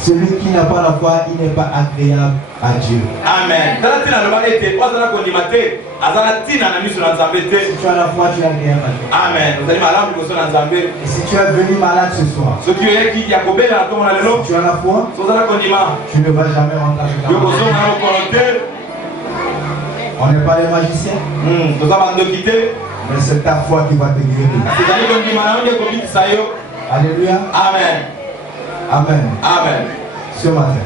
celui qui n'a pas la foi, il n'est pas agréable à Dieu. Amen. Si tu as la foi, tu es agréable à Dieu. Amen. Et si tu es venu malade ce soir, si tu as la foi, tu ne vas jamais rentrer avec la foi. On n'est pas des magiciens, mais c'est ta foi qui va te guérir. Alléluia. Amen. Amen. Amen. Ce matin,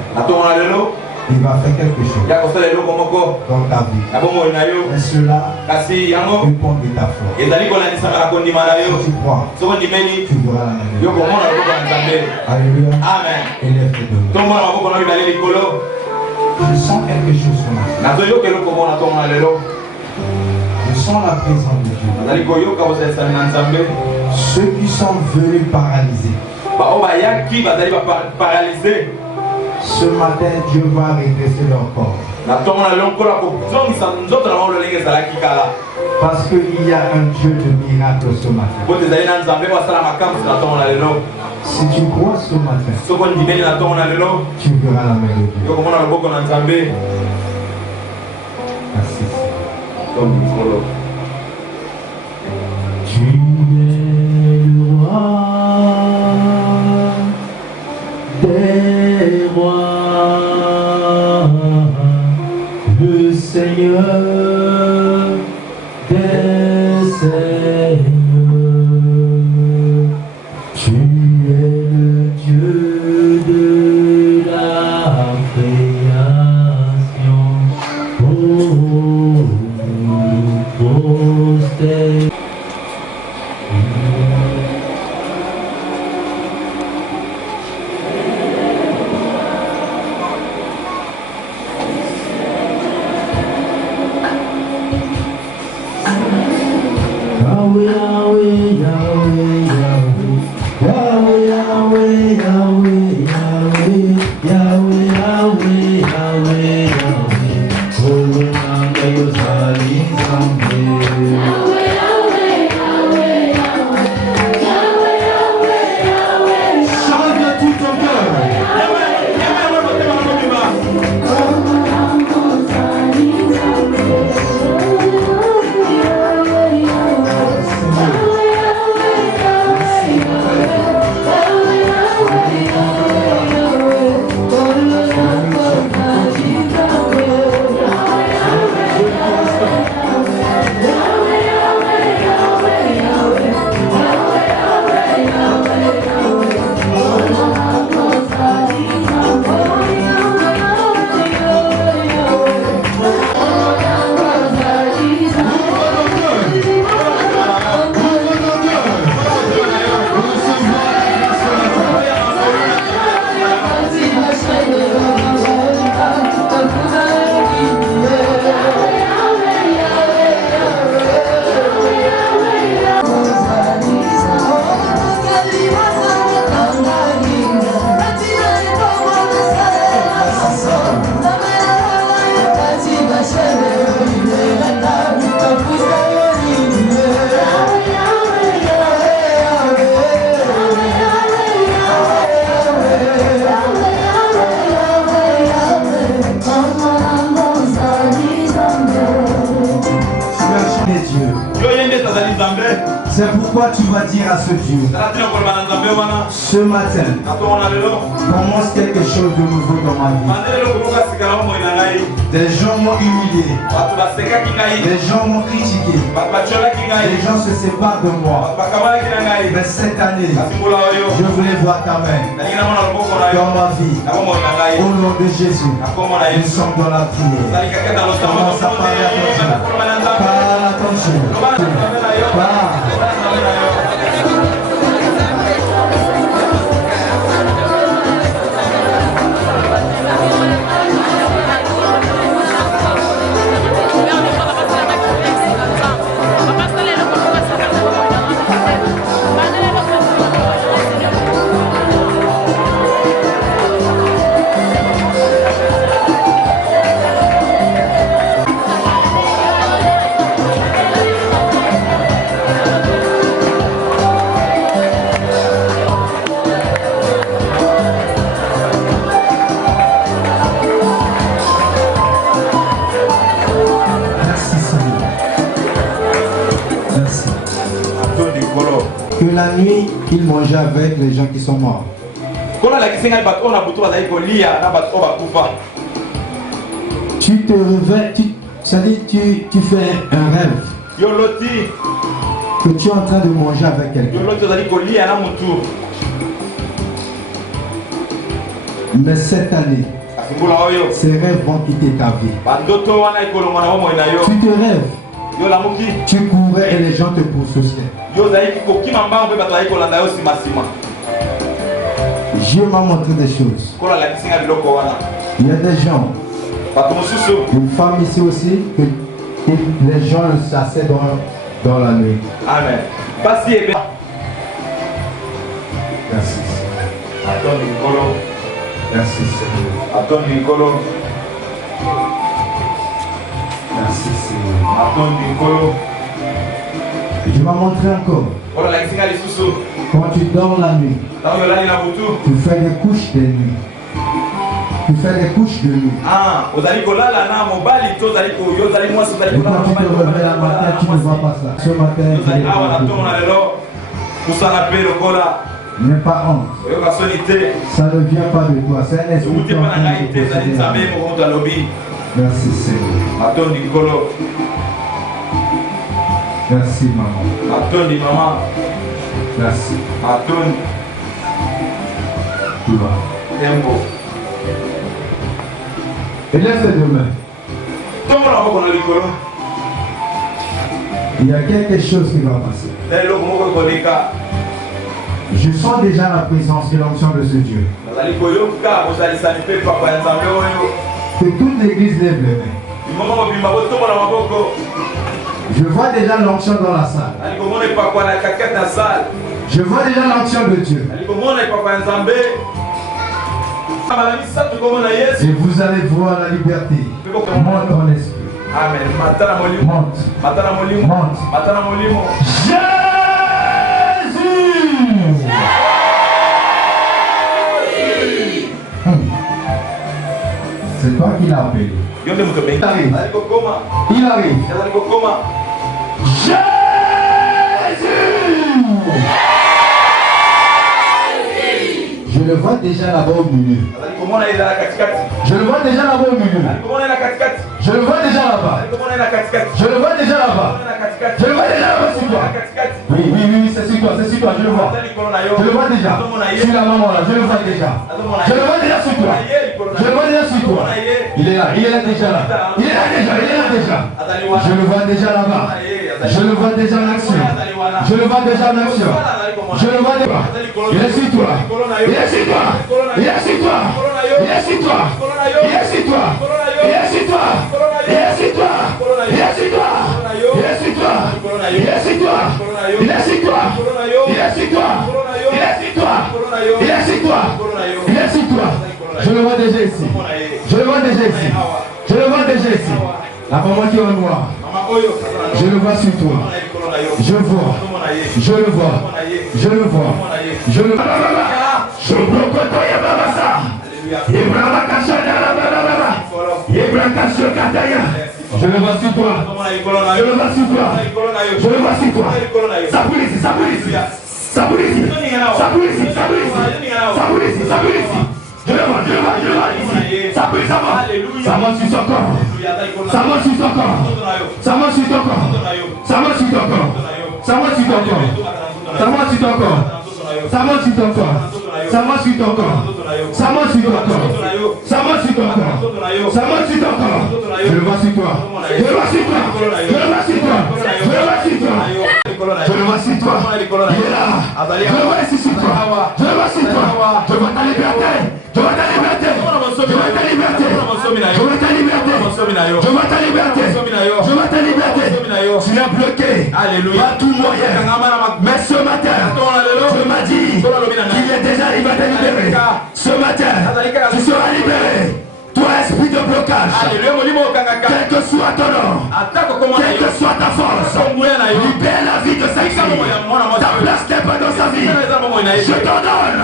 Il va faire quelque chose ya kosala eloko moko dans ta vie. na bomoi na yo. Et cela Kasi yango dépend de ta foi. ezali kolandisaka na kondima na yo. Si tu crois, Soko ndimeli tu verras la main de yo Dieu. komona loboko na Nzambe. Alléluia. Amen. Élève tes deux mains. Tomona maboko na mibale likolo. Je sens quelque chose sur moi. nazoyoka eloko moko na ntongo na lelo. Je sens la présence de Dieu. nazali koyoka bosalisami na Nzambe. Ceux qui sont venus paralysés, Bao bayaki bazali paralysé. ce matin, Dieu va redresser leur corps. Na ntongo na lelo nkola kozongisa nzoto na bango lolenge ezalaki kala. Parce qu'il y a un Dieu de miracle ce matin. Po tezali na Nzambe basala makambo na ntongo na lelo. Si tu crois ce matin, Soko ndimeli na ntongo na lelo tu verras la main de Dieu. yo komona loboko na Nzambe. Merci. Tom likolo. Tu es le roi des rois, le Seigneur des seigneurs. Tu es le Dieu de la création. Oh, prosterne. Yahweh, Yahweh, Yahweh, Yahweh, Yahweh, Yahweh, Yahweh, Yahweh, Yahweh, Yahweh, Yahweh, Kolonanga yozali Nzambe. Chante de tout ton cœur. C'est pourquoi tu vas dire à ce Dieu, ce matin, commence quelque chose de nouveau dans ma vie. Des gens m'ont humilié, des gens m'ont critiqué, les gens se séparent de moi. Mais cette année, je voulais voir ta main dans ma vie. Au nom de Jésus, nous sommes dans la prière. Commence à parler à ton Dieu. Parle à ton Dieu. Parle. Que la nuit, il mangeait avec les gens qui sont morts. Tu te réveilles, tu fais un rêve que tu es en train de manger avec quelqu'un. Mais cette année, Ces rêves vont quitter ta vie. Tu te rêves. Tu courais et les gens te poursuivaient. Dieu m'a montré des choses. Il y a des gens, une femme ici aussi, que les gens le chassaient dans la nuit. Amen. Merci. Merci Seigneur. Merci Seigneur. Je m'ai montré encore. Quand tu dors la nuit, tu fais des couches de nuit. Tu fais des couches de nuit. Et quand tu te réveilles la matin, tu ne vois pas ça. Ce matin, tu n'es pas honte. Ça ne vient pas de toi. C'est un esprit qui est en train de te posséder. Merci Seigneur. Merci maman. Merci. Et lève tes deux mains. Il y a quelque chose qui va passer. Je sens déjà la présence et l'onction de ce Dieu. Que toute l'église lève les mains. Je vois déjà l'onction dans la salle. Je vois déjà l'onction de Dieu. Et vous allez voir la liberté. Monte dans l'esprit. Amen. Monte. Monte. Jésus. C'est toi qui l'as appelé. Il arrive. Il arrive. Jésus. Je le vois déjà là-bas au milieu. Je le vois déjà là-bas au milieu. Je le vois déjà là-bas. Je le vois déjà là-bas. Je le vois déjà là-bas sur toi. Oui, c'est sur toi, je le vois. Je le vois déjà. Sur la maman là, je le vois déjà. Je le vois déjà sur toi. Je le vois déjà sur toi. Il est là déjà là. Il est là déjà. Je le vois déjà là-bas. Je le vois déjà en action. Je le vois déjà en action. Je le vois déjà. Il est sur toi. Il est sur toi. Il est sur toi. Il est sur toi. Il est sur toi. Il est sur toi. Il est sur toi. Il est sur toi. Il est sur toi. Il est sur toi. Il est sur toi. Il est sur toi. Il est sur toi. Il est sur toi. Il est sur toi. Je le vois déjà ici. Je le vois déjà ici. Je le vois déjà ici. La maman qui est en noir. Je le vois sur toi. Je vois. Je le vois. Je le vois. Je le vois. Je le vois. Je le vois sur toi. Je le vois sur toi. Je le vois sur toi. Ça brûle ici, ça brûle ici. Ça brûle ici. Ça brûle ici, ça brûle ici. Ça brûle ici, ça brûle ici. Je le vois ici. Ça brûle, ça va. Ça monte sur son corps. Ça monte sur son corps. Ça monte sur ton corps. Ça monte sur ton corps. Ça monte sur ton corps. Ça monte sur ton corps. Ça monte sur ton corps. Ça monte sur ton corps. Ça monte sur ton corps. Ça monte sur ton corps. Ça monte sur ton corps. Je le vois sur toi. Je le vois sur toi. Je le vois sur toi. Je le vois sur toi. Je le vois sur toi. Il est là. Je le vois ici sur toi. Je le vois sur toi. Je vois ta liberté. Je vois ta liberté. Je vois ta liberté. Je vois ta liberté. Je vois ta liberté. Je vois ta liberté. Tu l'as bloqué. Alléluia. Pas tout moyen. Mais ce matin, je m'as dit qu'il est déjà arrivé à te libérer. Ce matin, tu seras libéré. Toi, esprit de blocage, quel que soit ton nom, quelle que soit ta force, libère la vie de cette fille. Ta place n'est pas dans sa vie. Je t'ordonne.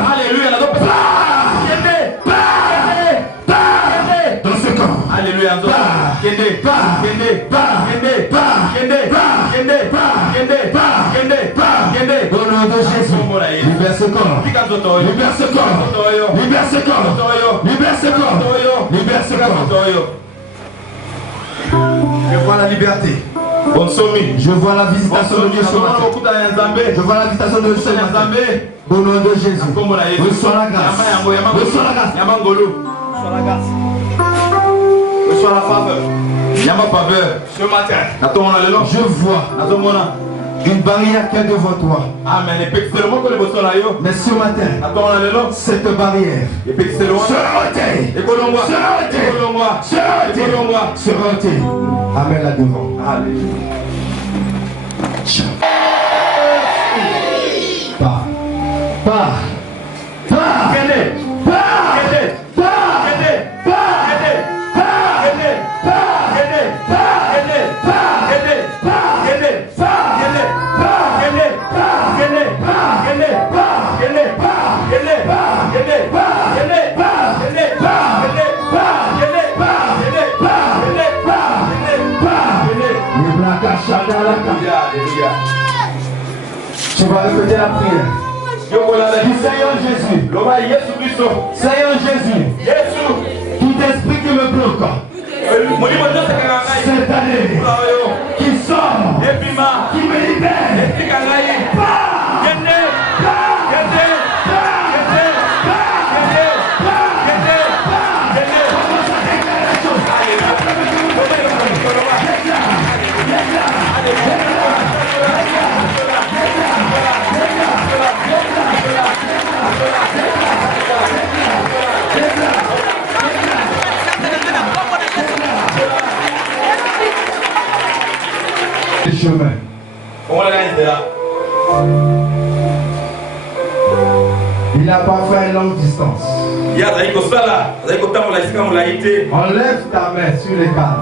Dans ce corps. Alléluia. Au nom de Jésus, libère ce corps. Libère ce corps. Libère ce corps. Libère ce corps. Libère ce corps. Je vois la liberté. Je vois la visitation de Dieu ce matin. Je vois la visitation de Dieu ce matin. Au nom de Jésus. Reçois la grâce. Reçois la grâce. Reçois la grâce. la faveur. Il y a ma faveur. Ce matin. Je vois. Une barrière qui est devant toi. Amen. Mais ce matin, cette barrière se retire. Amen là devant. Tu vas répéter la prière. Seigneur Jésus, Seigneur Jésus, tout esprit qui me bloque cette année, qui sort, qui me libère, les chemins. Il n'a pas fait une longue distance. Enlève ta main sur les cannes.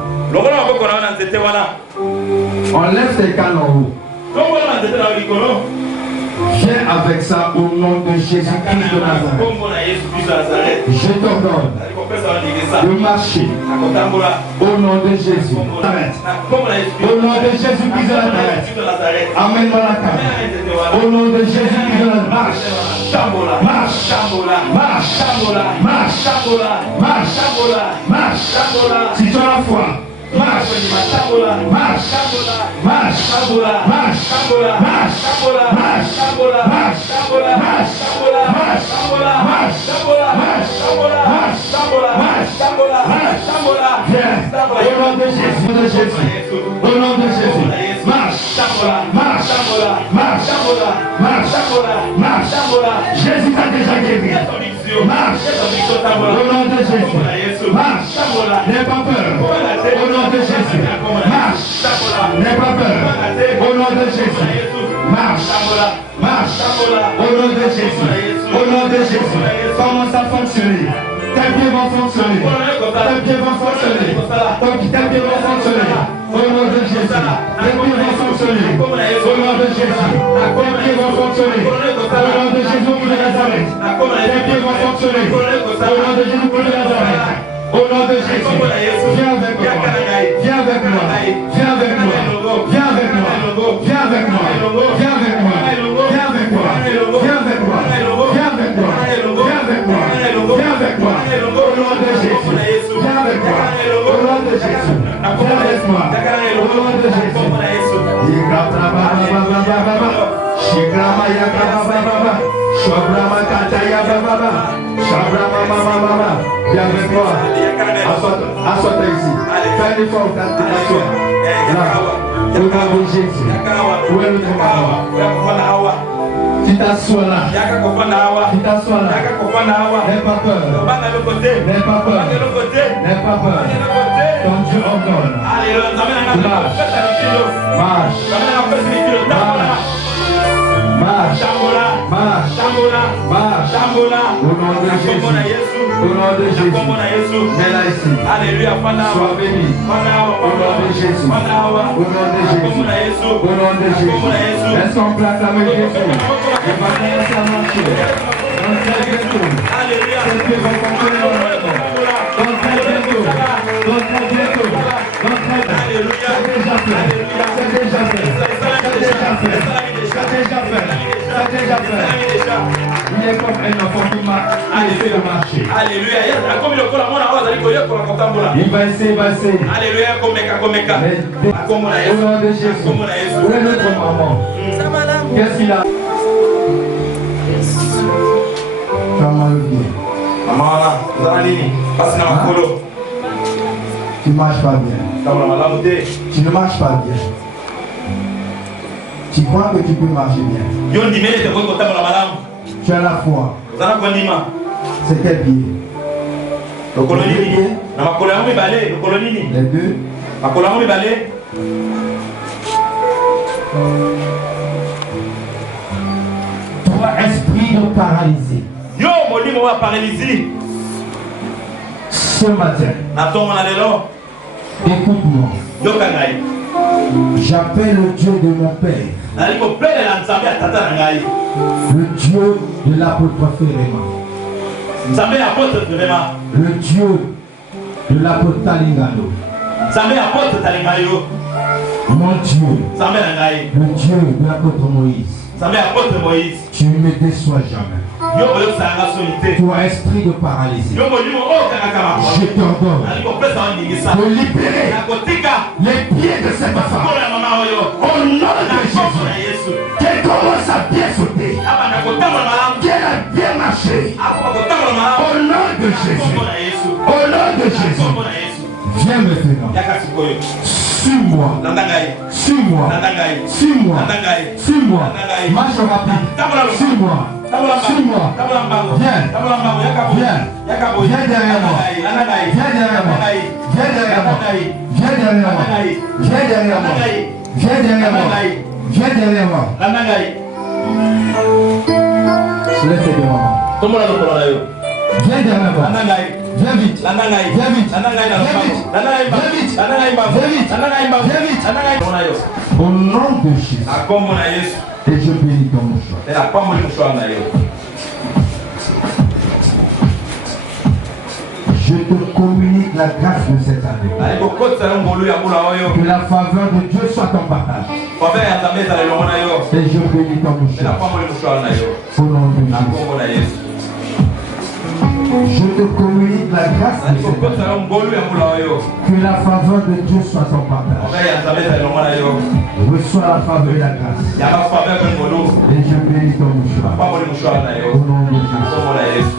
Enlève tes cannes en haut. Viens avec ça au nom de Jésus-Christ de Nazareth. Je t'ordonne de marcher au nom de Jésus. Au nom de Jésus-Christ de Nazareth. Amène-moi la carte. Au nom de Jésus-Christ de Nazareth. Marche. Marche. Marche. Marche. Marche. Marche. Si tu as la foi. Marche, marche, marche, marche, marche, Jésus t'a déjà guéri. Marche, au nom de Jésus. Marche, n'aie pas peur. Au nom de Jésus. Marche, n'aie pas peur. Au nom de Jésus. Marche, marche, au nom de Jésus. Au nom de Jésus. Commence à fonctionner. Tes pieds vont fonctionner. Tes pieds vont fonctionner. Tes pieds vont fonctionner. Au nom de Jésus. Tes pieds vont fonctionner. Au nom de Jésus. Tes pieds vont fonctionner. Au nom de Jésus de Nazareth. Tes pieds vont fonctionner. Au nom de Jésus de Nazareth. Au nom de Jésus. Viens avec moi. Viens avec moi. Viens avec moi. Viens avec moi. Viens avec moi. Viens avec moi. Viens avec moi. Viens avec moi. Viens avec moi. Viens avec moi. Viens avec moi. Au nom de Jésus. Viens avec moi. Au nom de Jésus. Viens avec moi. Au nom de Jésus. Shikrama yakababa. Shabrama kataya baba. Shabrama mama. Viens avec moi. Assois-toi ici. Fais un effort de t'asseoir. Là. Au nom de Jésus. Où est le combat? Tu t'assois là. Tu t'assois là. N'aie pas peur. N'aie pas peur. N'aie pas peur. Ton Dieu ordonne. Marche. Marche. Marche. Marche. Marche. Au nom de Jésus. Au nom de Jésus. Mets-la ici. Sois béni. Au nom de Jésus. Au nom de Jésus. Au nom de Jésus. Est-ce qu'on peut acclamer Jésus? Et va commencer à marcher. On sait bientôt. C'est que va fonctionner dans notre nom. On sait bientôt. On sait bientôt. On sait bientôt. C'est déjà fait. C'est déjà fait. C'est déjà fait. C'est déjà fait. C'est déjà fait. Il est comme un enfant qui marche. Il essaie de marcher. Alléluia. Il va essayer, il va essayer. Alléluia. Au nom de Jésus. Où est notre maman? Qu'est-ce qu'il a? Comment le dire? Maman, tu Tu ne marches pas bien. Tu ne marches pas bien. Tu crois que tu peux marcher bien. Tu as la foi. C'est quel pied? Les deux. Toi, esprit de paralysé. Ce matin, écoute-moi. J'appelle le Dieu de mon Père. Le Dieu de l'apôtre Féréma. Le Dieu de l'apôtre Talingano. Mon Dieu. Le Dieu de l'apôtre Moïse. Tu ne me déçois jamais. Toi, esprit de paralysie, je t'ordonne de libérer les pieds de cette femme. Au nom de Jésus, qu'elle commence à bien sauter, qu'elle a bien marché. Au nom de Jésus, au nom de Jésus, viens maintenant. Suis-moi, suis-moi, suis-moi, suis-moi, marche rapide, suis-moi, suis-moi, viens, viens, viens derrière moi, viens derrière moi, viens derrière moi, viens derrière moi, viens derrière moi, viens derrière moi, viens derrière moi. Laisse-les de maman. Viens derrière moi. Viens vite. Viens vite. Viens vite. Viens vite. Au nom de Jésus. Et je bénis ton choix. Je te communique la grâce de cette année. Que la faveur de Dieu soit ton partage. Et je bénis ton choix. Au nom de Jésus. Je te communique la grâce de cette année. Que la faveur de Dieu soit ton partage. Reçois la faveur et la grâce. Et je bénis ton choix. Au nom de Jésus.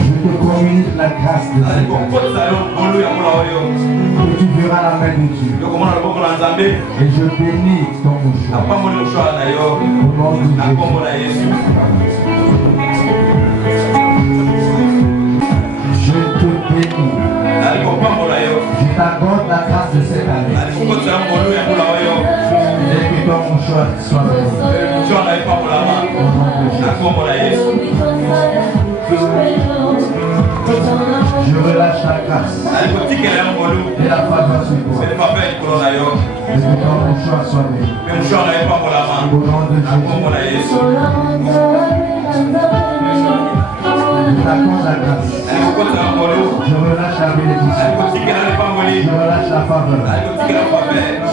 Je te communique la grâce de cette année. Que tu verras la main de Dieu. Et je bénis ton choix. Au nom de Jésus. Je te bénis. Je t'accorde la grâce de cette année. Et que ton choix soit béni. Au nom de Jésus. Je relâche la grâce et la faveur sur toi. Et que ton choix soit béni. Au nom de Jésus. Je t'accorde la grâce. Je relâche la bénédiction. Je relâche la faveur.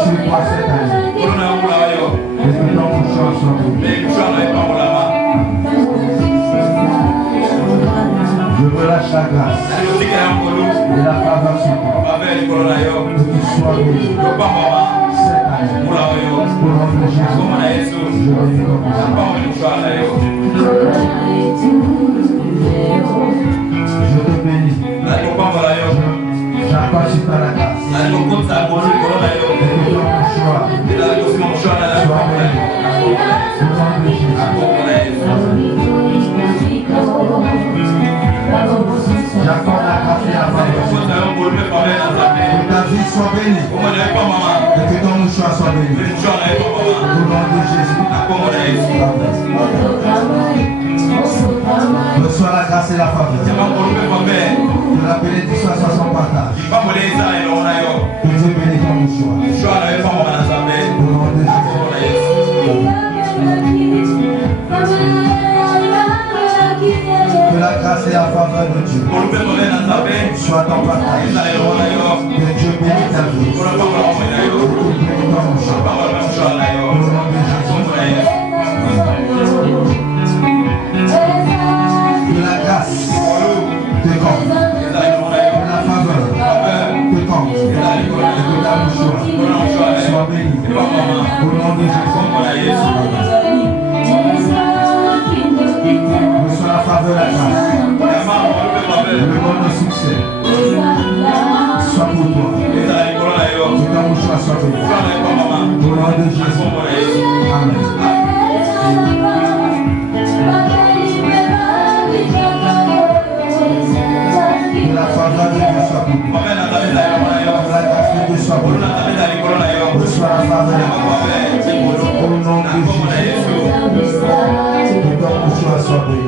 Sur toi cette année. Et que ton choix soit béni. Je relâche la grâce et la faveur sur toi. Que tu sois béni cette année. Au nom de Jésus, je bénis ton je te bénis. J'accorde sur toi la grâce. Et que ton choix soit béni. Au nom de Jésus. J'accorde la grâce et la faveur. Que ta vie soit bénie. Et que ton choix soit béni. Au nom de Jésus. Reçois la grâce et la faveur. Que la bénédiction soit son partage. Que Dieu bénisse ton choix. Au nom de Jésus. Que la grâce et la faveur de Dieu soient ton partage. Que Dieu bénisse ta vie. Que Dieu bénisse ton choix. Au nom de Jésus. Que la grâce te compte. Que la faveur te compte. Et que ta choix soit béni. Au nom de Jésus. Reçois la faveur, la grâce. pour toi. Que la grâce de Dieu soit pour toi. Reçois la faveur. Au nom de Jésus. Que ton choix soit béni.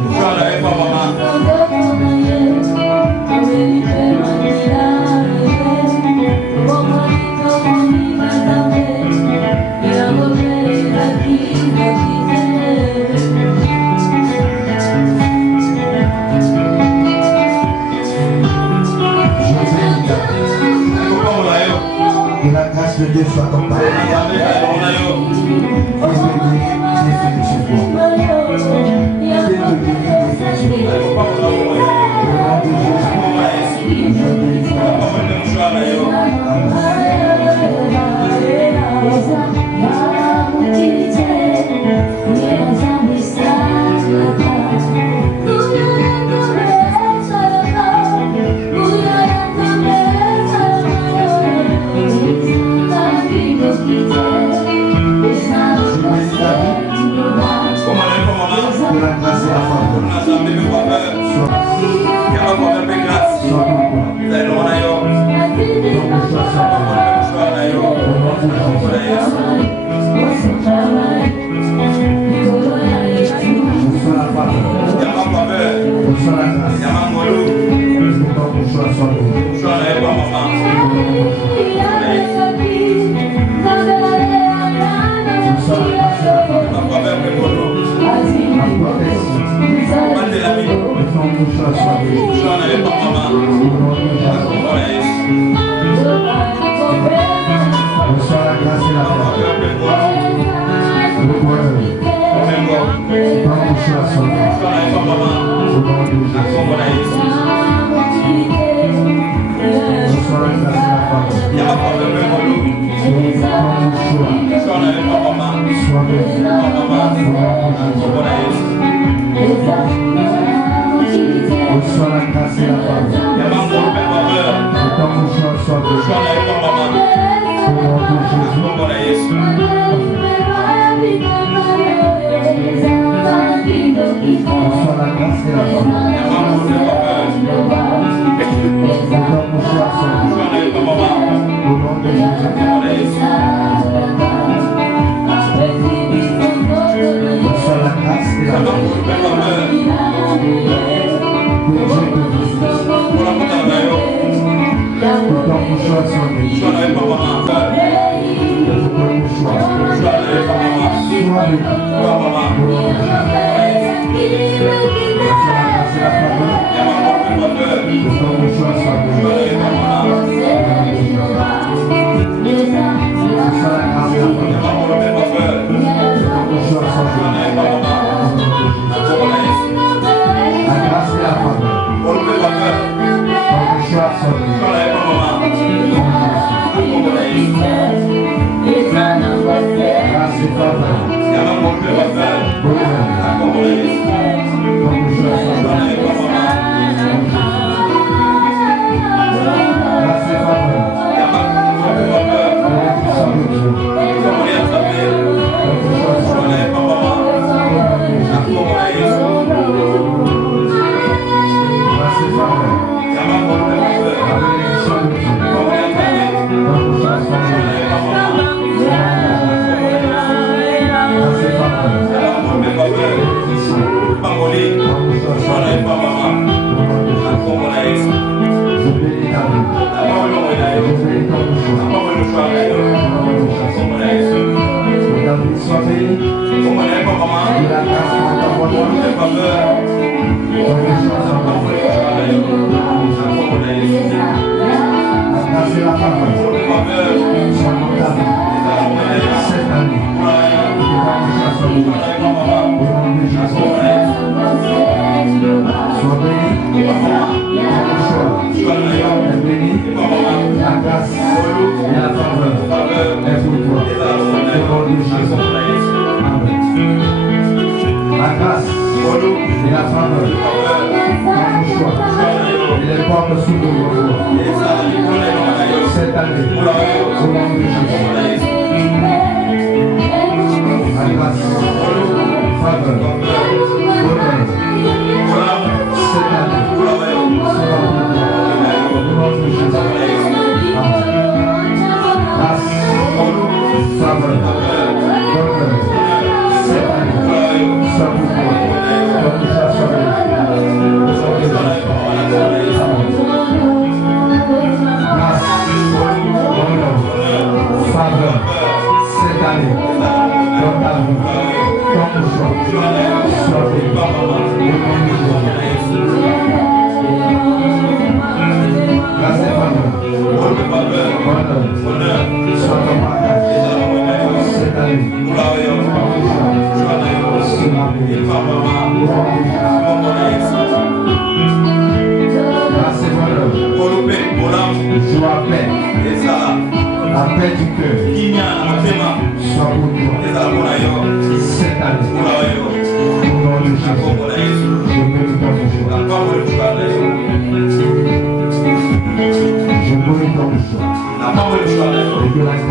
Que la grâce de Dieu soit ton Père.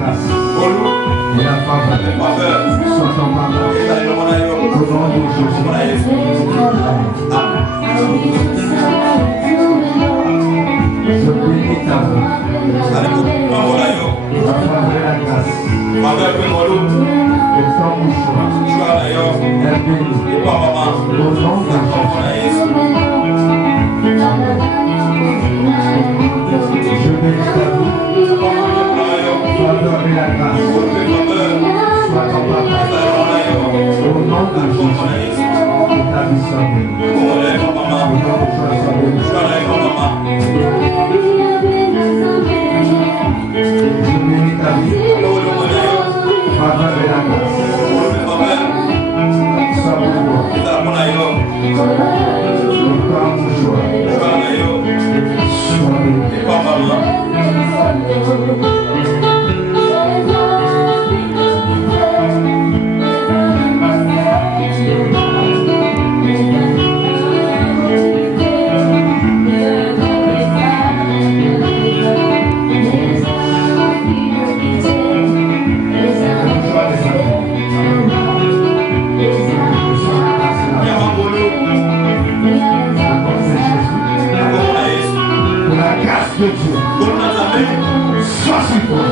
grâce et la faveur soit ton papa. Au nom de Jésus. Je bénis ta vie. La faveur et la grâce. Et ton mouchoir. Elle bénit. Au nom de Jésus. Je bénis ta vie. Faveur et la grâce. Sois ton papa. Au nom de Jésus. Ta vie soit bénie. Au nom de Jésus soit bénie. Je bénis ta vie. Faveur et la grâce. Sois pour moi. Et toi mon joie. Sois béni. De Dieu. Sois sur toi.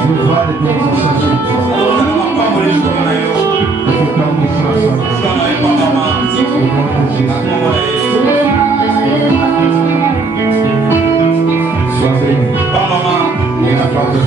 Je vois les bénédictions sur toi. Et que ton mouchoir soit béni. Au nom de Jésus. Sois béni. Et la faveur.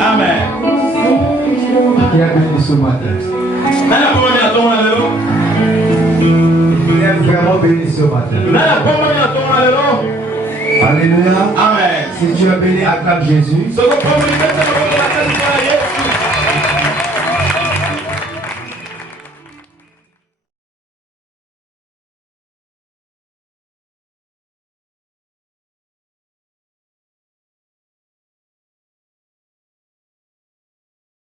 Amen. Qui a béni ce matin? Qui est vraiment béni ce matin? Alléluia. Amen. Si tu es béni, acclame Jésus.